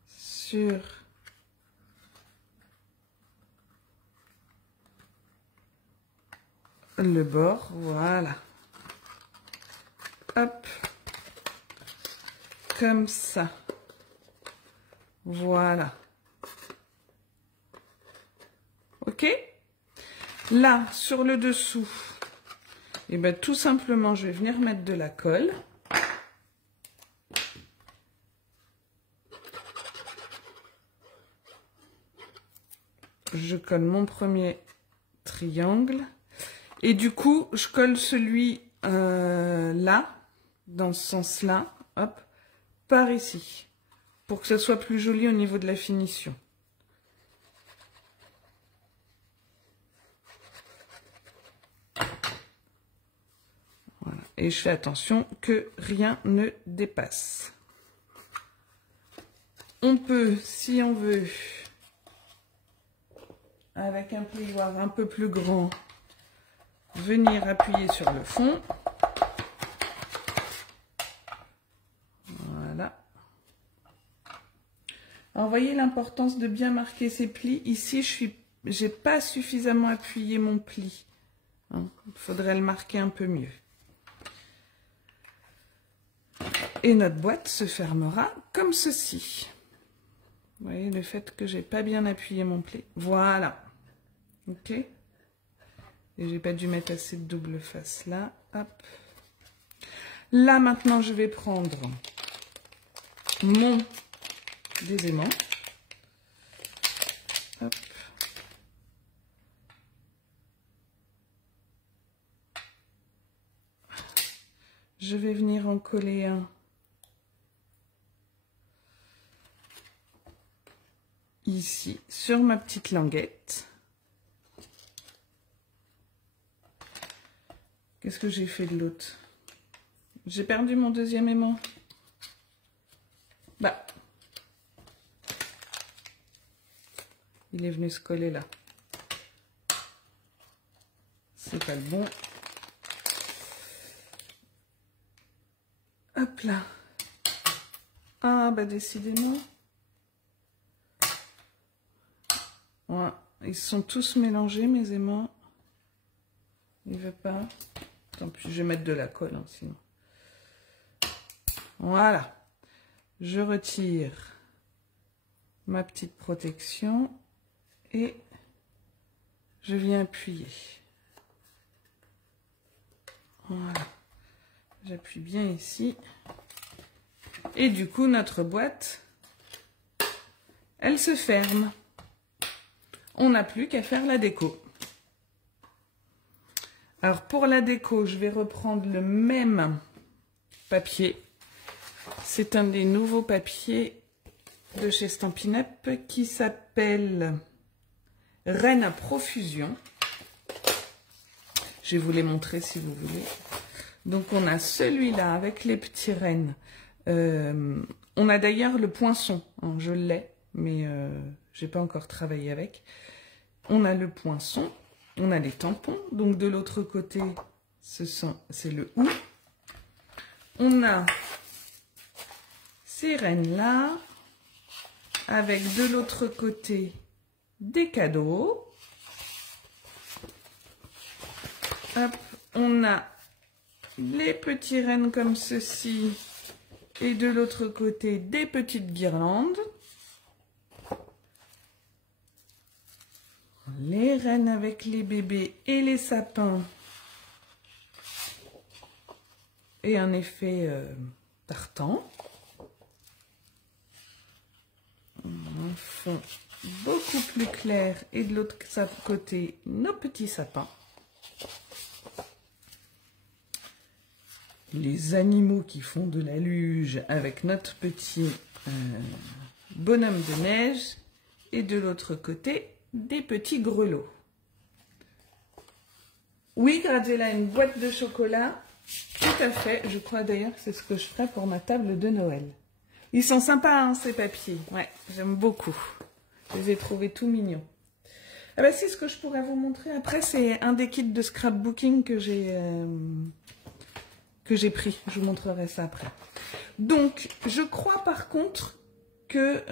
sur le bord. Voilà. Hop. Comme ça. Voilà. Ok? Là, sur le dessous, et bien tout simplement, je vais venir mettre de la colle. Je colle mon premier triangle. Et du coup, je colle celui là, dans ce sens-là, hop, par ici, pour que ce soit plus joli au niveau de la finition. Voilà. Et je fais attention que rien ne dépasse. On peut, si on veut, avec un plioir un peu plus grand, venir appuyer sur le fond. Voilà. Alors, voyez l'importance de bien marquer ces plis. Ici, j'ai pas suffisamment appuyé mon pli. Hein, il faudrait le marquer un peu mieux. Et notre boîte se fermera comme ceci. Vous voyez le fait que j'ai pas bien appuyé mon pli. Voilà. Ok. Et j'ai pas dû mettre assez de double face là. Hop. Là maintenant je vais prendre mon désaimant. Hop. Je vais venir en coller un ici sur ma petite languette. Qu'est-ce que j'ai fait de l'autre? J'ai perdu mon deuxième aimant. Bah, il est venu se coller là. C'est pas le bon. Hop là. Ah bah décidément. Ouais, ils sont tous mélangés mes aimants. Il veut pas. Tant pis, je vais mettre de la colle hein, sinon. Voilà. Je retire ma petite protection et je viens appuyer. Voilà. J'appuie bien ici. Et du coup, notre boîte, elle se ferme. On n'a plus qu'à faire la déco. Alors, pour la déco, je vais reprendre le même papier. C'est un des nouveaux papiers de chez Stampin' Up qui s'appelle Reine à profusion. Je vais vous les montrer si vous voulez. Donc, on a celui-là avec les petits rennes. On a d'ailleurs le poinçon. Hein, je l'ai, mais je n'ai pas encore travaillé avec. On a le poinçon. On a les tampons. Donc, de l'autre côté, c'est le hou. On a ces rennes-là. Avec de l'autre côté des cadeaux. Hop, on a les petits rennes comme ceci. Et de l'autre côté, des petites guirlandes. Les rennes avec les bébés et les sapins. Et un effet tartan. Un fond beaucoup plus clair. Et de l'autre côté, nos petits sapins. les animaux qui font de la luge avec notre petit bonhomme de neige. Et de l'autre côté, des petits grelots. Oui, Graziella, une boîte de chocolat. Tout à fait. Je crois d'ailleurs que c'est ce que je ferai pour ma table de Noël. Ils sont sympas, hein, ces papiers. Ouais, j'aime beaucoup. Je les ai trouvés tout mignons. Ah bah si, ce que je pourrais vous montrer après, c'est un des kits de scrapbooking que j'ai pris. Je vous montrerai ça après. Donc, je crois par contre que...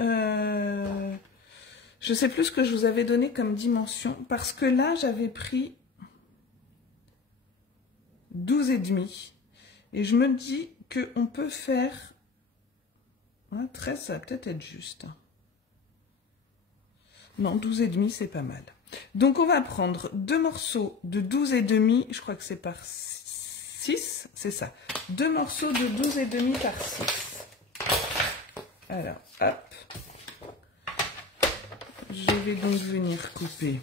je sais plus ce que je vous avais donné comme dimension. Parce que là, j'avais pris 12,5. Et je me dis qu'on peut faire... 13, ça va peut-être être juste. Non, 12,5, c'est pas mal. Donc, on va prendre 2 morceaux de 12,5. Je crois que c'est par 6. C'est ça. 2 morceaux de 12,5 par 6. Alors, hop. Je vais donc venir couper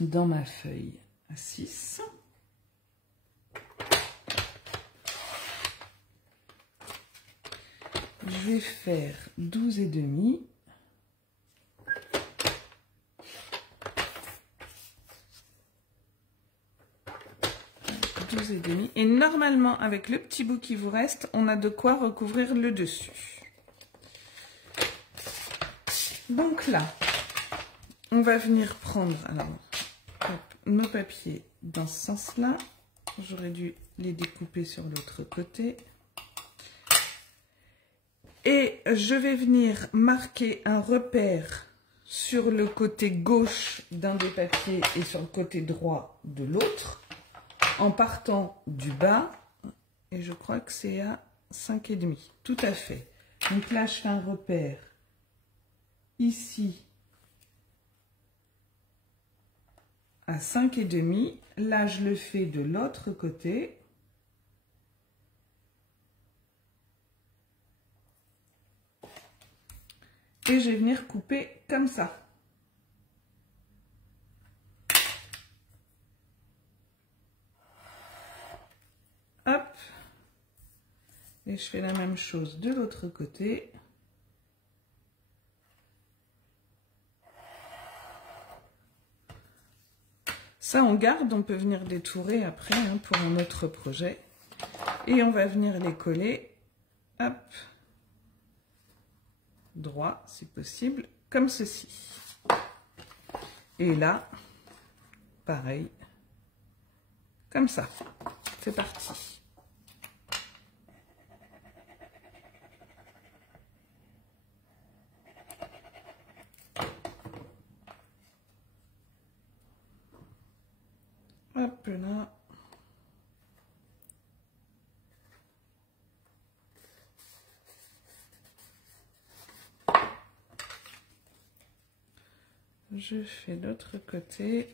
dans ma feuille à 6. Je vais faire 12,5. Et normalement, avec le petit bout qui vous reste, on a de quoi recouvrir le dessus. Donc là, on va venir prendre alors, hop, nos papiers dans ce sens-là. J'aurais dû les découper sur l'autre côté. Et je vais venir marquer un repère sur le côté gauche d'un des papiers et sur le côté droit de l'autre, en partant du bas. Et je crois que c'est à 5,5. Tout à fait. Donc là, je fais un repère ici à 5,5. Là, je le fais de l'autre côté. Et je vais venir couper comme ça. Hop. Et je fais la même chose de l'autre côté. Ça, on garde, on peut venir détourer après hein, pour un autre projet. Et on va venir les coller. Hop. Droit, si possible, comme ceci. Et là, pareil, comme ça. C'est parti. Hop là. Je fais l'autre côté.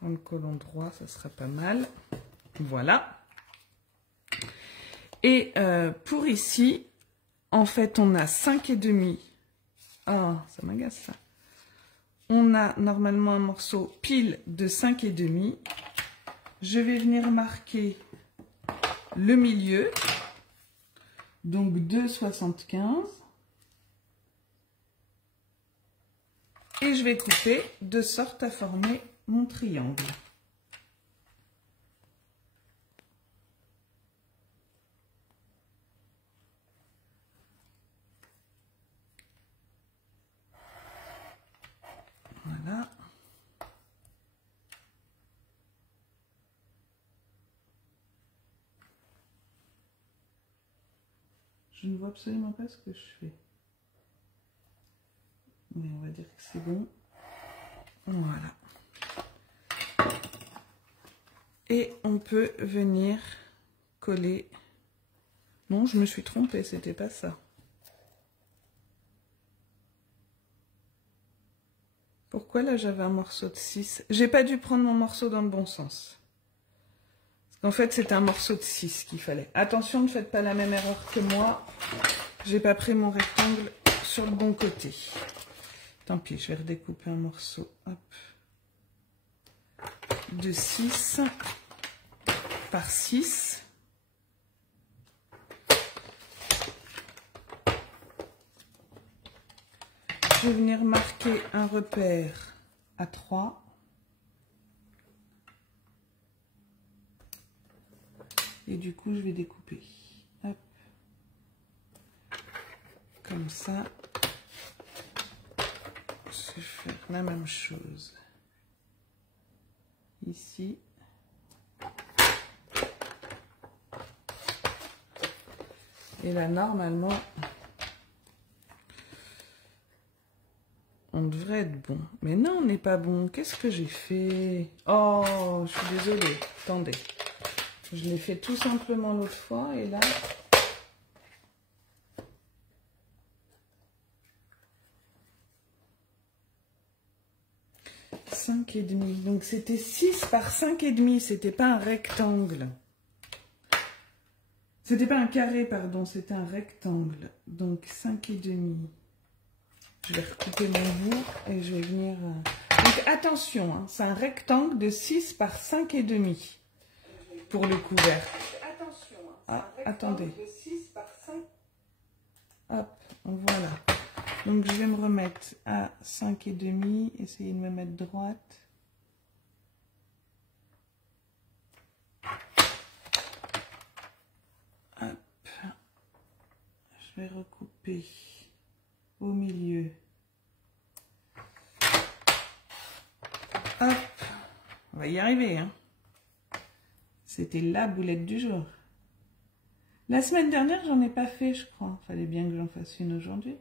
En le collant droit, ça sera pas mal. Voilà. Et pour ici, en fait, on a 5,5. Ah, ça m'agace ça. On a normalement un morceau pile de 5,5. Je vais venir marquer le milieu. Donc 2,75. Et je vais couper de sorte à former mon triangle. Voilà. Je ne vois absolument pas ce que je fais. Mais on va dire que c'est bon. Voilà. Et on peut venir coller. Non, je me suis trompée, c'était pas ça. Pourquoi là j'avais un morceau de 6? J'ai pas dû prendre mon morceau dans le bon sens. Parce En fait, c'est un morceau de 6 qu'il fallait. Attention, ne faites pas la même erreur que moi. J'ai pas pris mon rectangle sur le bon côté. Tant pis, je vais redécouper un morceau. Hop. De 6 par 6. Je vais venir marquer un repère à 3. Et du coup, je vais découper. Hop. Comme ça. Je vais faire la même chose. Ici. Et là, normalement, on devrait être bon. Mais non, on n'est pas bon. Qu'est-ce que j'ai fait? Oh, je suis désolée. Attendez. Je l'ai fait tout simplement l'autre fois et là... et demi. Donc c'était 6 par 5,5. C'était pas un rectangle. C'était pas un carré, pardon. C'était un rectangle. Donc 5,5. Je vais recouper mon bout et je vais venir... Donc attention, hein, c'est un rectangle de 6 par 5,5 pour le couvercle. Attention, hein, c'est un rectangle de 6 par 5. Hop, voilà. Donc, je vais me remettre à 5,5. Essayer de me mettre droite. Hop. Je vais recouper au milieu. Hop. On va y arriver, hein. C'était la boulette du jour. La semaine dernière, j'en ai pas fait, je crois. Fallait bien que j'en fasse une aujourd'hui.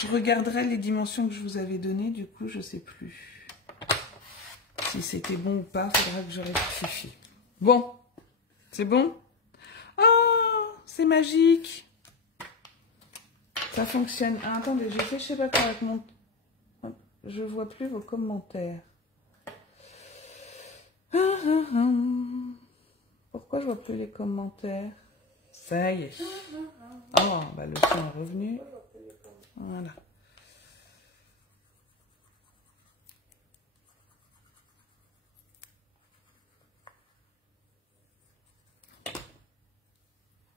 Je regarderai les dimensions que je vous avais données, du coup, je sais plus. Si c'était bon ou pas, il faudra que je rectifie. Bon, c'est bon? Oh, c'est magique! Ça fonctionne. Ah, attendez, j'ai fait je sais pas quoi avec mon... Je vois plus vos commentaires. Pourquoi je vois plus les commentaires? Ça y est. Oh, bah le son est revenu. Voilà.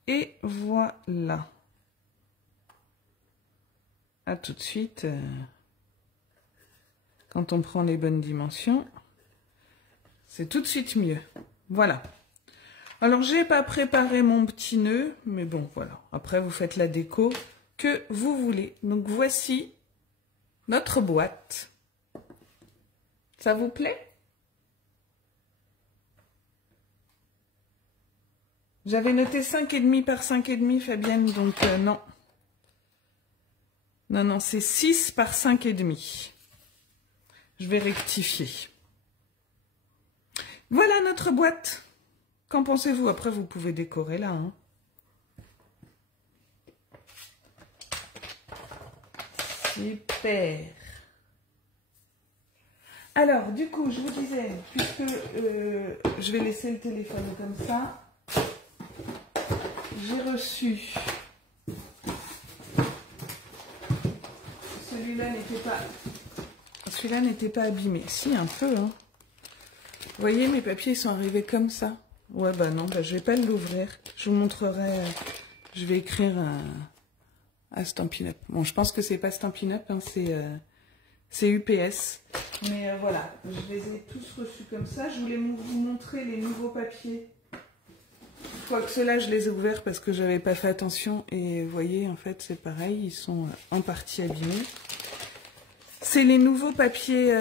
Et voilà. À tout de suite. Quand on prend les bonnes dimensions, c'est tout de suite mieux. Voilà. Alors, j'ai pas préparé mon petit nœud, mais bon, voilà. Après, vous faites la déco que vous voulez. Donc, voici notre boîte. Ça vous plaît? J'avais noté 5,5 par 5,5, Fabienne, donc non. Non, non, c'est 6 par 5,5. Je vais rectifier. Voilà notre boîte. Qu'en pensez-vous? Après, vous pouvez décorer là. Hein. Super. Alors, du coup, je vous disais, puisque je vais laisser le téléphone comme ça, j'ai reçu... Celui-là n'était pas abîmé. Si, un peu. Hein. Vous voyez, mes papiers sont arrivés comme ça. Ouais, bah non, bah, je vais pas l'ouvrir. Je vous montrerai. Je vais écrire à Stampin' Up. Bon, je pense que c'est pas Stampin' Up, hein, c'est UPS. Mais voilà, je les ai tous reçus comme ça. Je voulais vous montrer les nouveaux papiers. Quoique ceux-là, je les ai ouverts parce que j'avais pas fait attention. Et vous voyez, en fait, c'est pareil. Ils sont en partie abîmés. C'est les nouveaux papiers...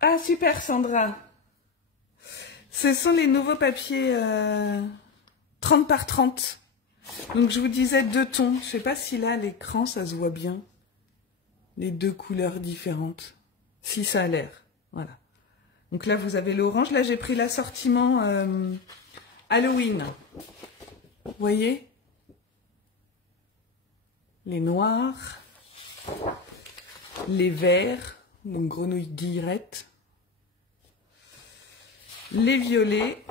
Ah, super, Sandra. Ce sont les nouveaux papiers 30 par 30. Donc, je vous disais 2 tons. Je sais pas si là, à l'écran, ça se voit bien. Les 2 couleurs différentes. Si, ça a l'air. Voilà. Donc là, vous avez l'orange. Là, j'ai pris l'assortiment Halloween. Vous voyez? Les noirs. Les verts. donc grenouille guillerette. Les violets,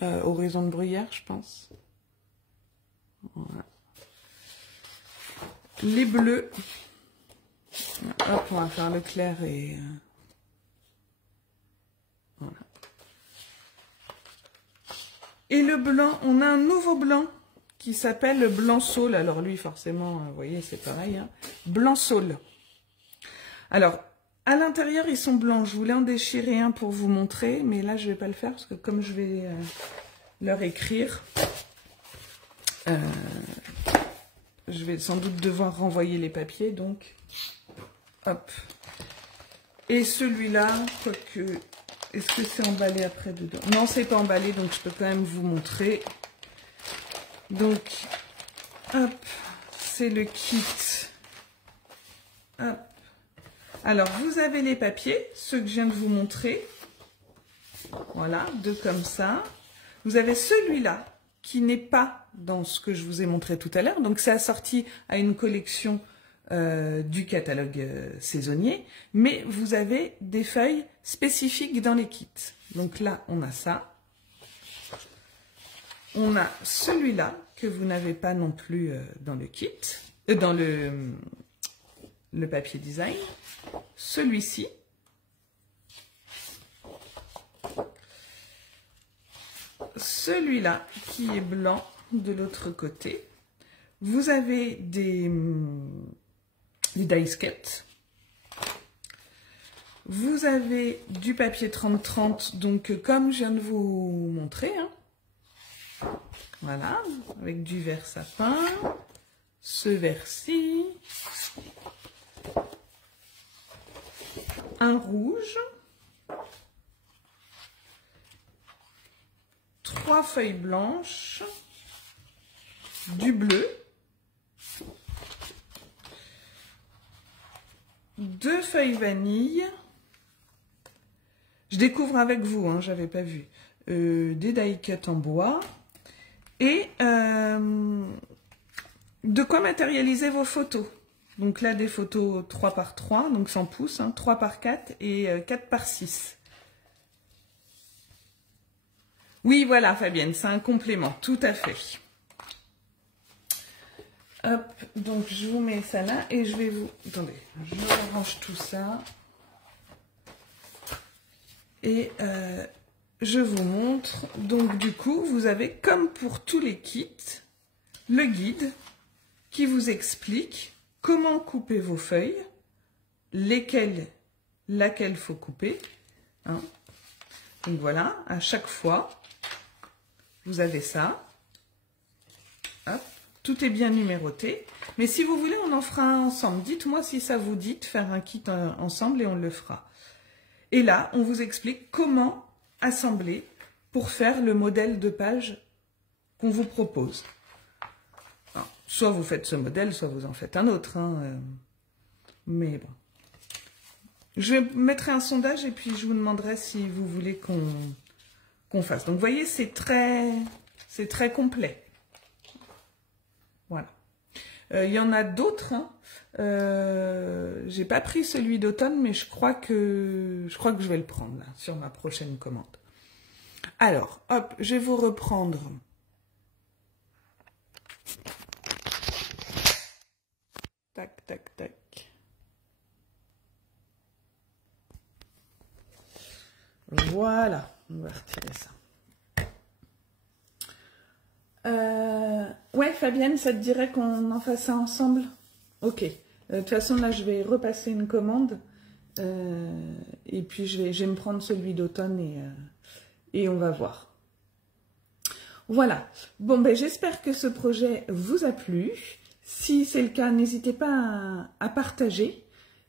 horizon de bruyère, je pense. Voilà. Les bleus, hop, on va faire le clair et voilà. Et le blanc, on a un nouveau blanc qui s'appelle le blanc saule. Alors lui, forcément, vous voyez, c'est pareil, hein. Blanc saule. Alors, à l'intérieur, ils sont blancs. Je voulais en déchirer un pour vous montrer, mais là, je ne vais pas le faire parce que comme je vais leur écrire, je vais sans doute devoir renvoyer les papiers, donc, hop. Et celui-là, quoique, est-ce que c'est emballé après dedans? Non, c'est pas emballé, donc je peux quand même vous montrer. Donc, hop, c'est le kit. Hop. Alors, vous avez les papiers, ceux que je viens de vous montrer. Voilà, deux comme ça. Vous avez celui-là, qui n'est pas dans ce que je vous ai montré tout à l'heure. Donc, c'est assorti à une collection du catalogue saisonnier. Mais vous avez des feuilles spécifiques dans les kits. Donc là, on a ça. On a celui-là, que vous n'avez pas non plus dans le kit, dans le papier design. Celui-ci. Celui-là, qui est blanc de l'autre côté. Vous avez des die-skates. Vous avez du papier 30-30, donc comme je viens de vous montrer, hein. Voilà, avec du vert sapin, ce vert-ci, un rouge, 3 feuilles blanches, du bleu, 2 feuilles vanille. Je découvre avec vous, hein, j'avais pas vu. Des die-cuts en bois. Et de quoi matérialiser vos photos. Donc là, des photos 3 par 3, donc 100 pouces, hein, 3 par 4 et 4 par 6. Oui, voilà, Fabienne, c'est un complément, tout à fait. Hop, donc je vous mets ça là et je vais vous... Attendez, je range tout ça. Et je vous montre. Donc du coup, vous avez, comme pour tous les kits, le guide qui vous explique comment couper vos feuilles, laquelle faut couper. Hein. Donc voilà, à chaque fois, vous avez ça. Hop, tout est bien numéroté. Mais si vous voulez, on en fera un ensemble. Dites-moi si ça vous dit de faire un kit ensemble et on le fera. Et là, on vous explique comment assembler pour faire le modèle de page qu'on vous propose. Alors, soit vous faites ce modèle, soit vous en faites un autre. Hein, mais bon. Je mettrai un sondage et puis je vous demanderai si vous voulez qu'on fasse. Donc, vous voyez, c'est très complet. Voilà. Il y en a d'autres. Hein. J'ai pas pris celui d'automne, mais je crois que je vais le prendre là, sur ma prochaine commande. Alors, hop, je vais vous reprendre. Tac, tac, tac. Voilà, on va retirer ça. Ouais, Fabienne, ça te dirait qu'on en fasse ça ensemble? Ok. De toute façon, là, je vais repasser une commande. Et puis, je vais me prendre celui d'automne et on va voir. Voilà. Bon, ben, j'espère que ce projet vous a plu. Si c'est le cas, n'hésitez pas à partager.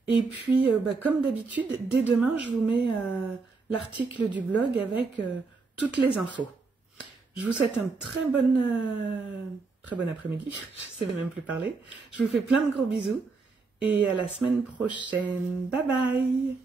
Et puis, comme d'habitude, dès demain, je vous mets l'article du blog avec toutes les infos. Je vous souhaite un très bon après-midi. Je ne sais même plus parler. Je vous fais plein de gros bisous. Et à la semaine prochaine. Bye bye!